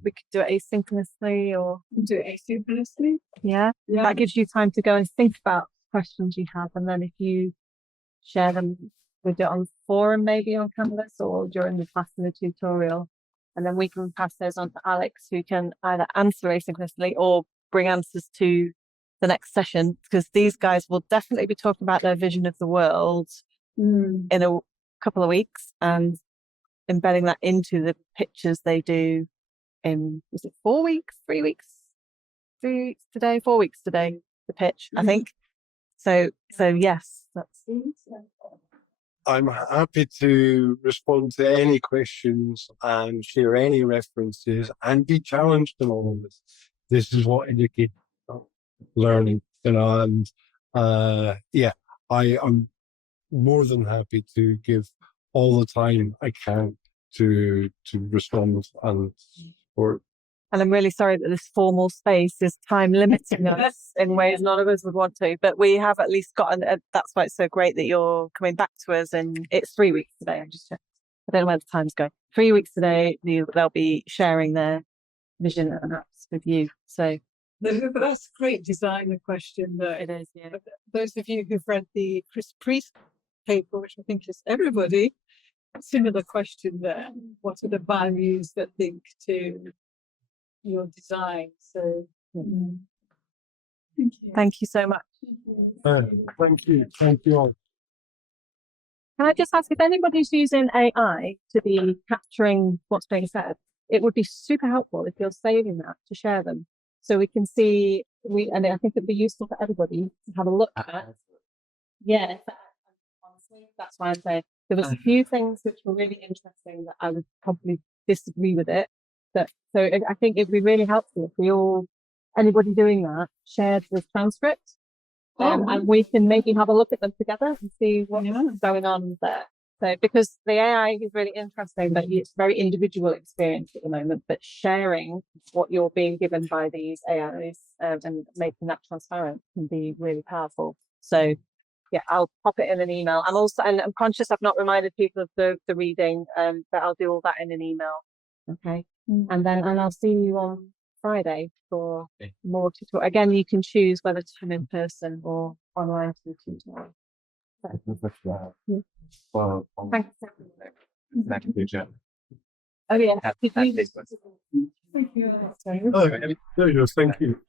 we could do it asynchronously, or Do it asynchronously. yeah, that gives you time to go and think about questions you have, and then if you share them, we do it on forum, maybe on Canvas, or during the class in the tutorial, and then we can pass those on to Alex, who can either answer asynchronously or bring answers to the next session, because these guys will definitely be talking about their vision of the world in a couple of weeks and embedding that into the pictures they do in, was it 4 weeks, 3 weeks, 3 weeks today, 4 weeks today, the pitch, I think. So yes, that's. I'm happy to respond to any questions and share any references and be challenged in all of this. This is what education, learning, and I'm more than happy to give all the time I can to respond and support And I'm really sorry that this formal space is time limiting us in ways none of us would want to, but we have at least got, that's why it's so great that you're coming back to us. And it's 3 weeks today. I'm just checking. I don't know where the time's going. 3 weeks today, they'll be sharing their vision and apps with you. So That's a great designer question. That it is, yeah. those of you who've read the Chris Priest paper, which I think is everybody, similar question there. What are the values that link to your design? So thank you. Thank you so much. Thank you. Thank you all. Can I just ask if anybody's using AI to be capturing what's being said, it would be super helpful if you're saving that to share them so we can see, and I think it'd be useful for everybody to have a look at. Yeah, honestly, that's why I'm saying there was a few things which were really interesting that I would probably disagree with it. So I think it'd be really helpful if we all, anybody doing that, shared the transcript. And we can maybe have a look at them together and see what's going on there. So, because the AI is really interesting, but it's a very individual experience at the moment, but sharing what you're being given by these AIs and making that transparent can be really powerful. So, yeah, I'll pop it in an email. And I'm conscious I've not reminded people of the reading, but I'll do all that in an email. Okay. And I'll see you on Friday for more tutorial. Again, you can choose whether to come in person or online to the tutorial. Well, Thanks. Thank you. Oh yeah. Have Did have you- this one. Thank you. there you go. Thank you.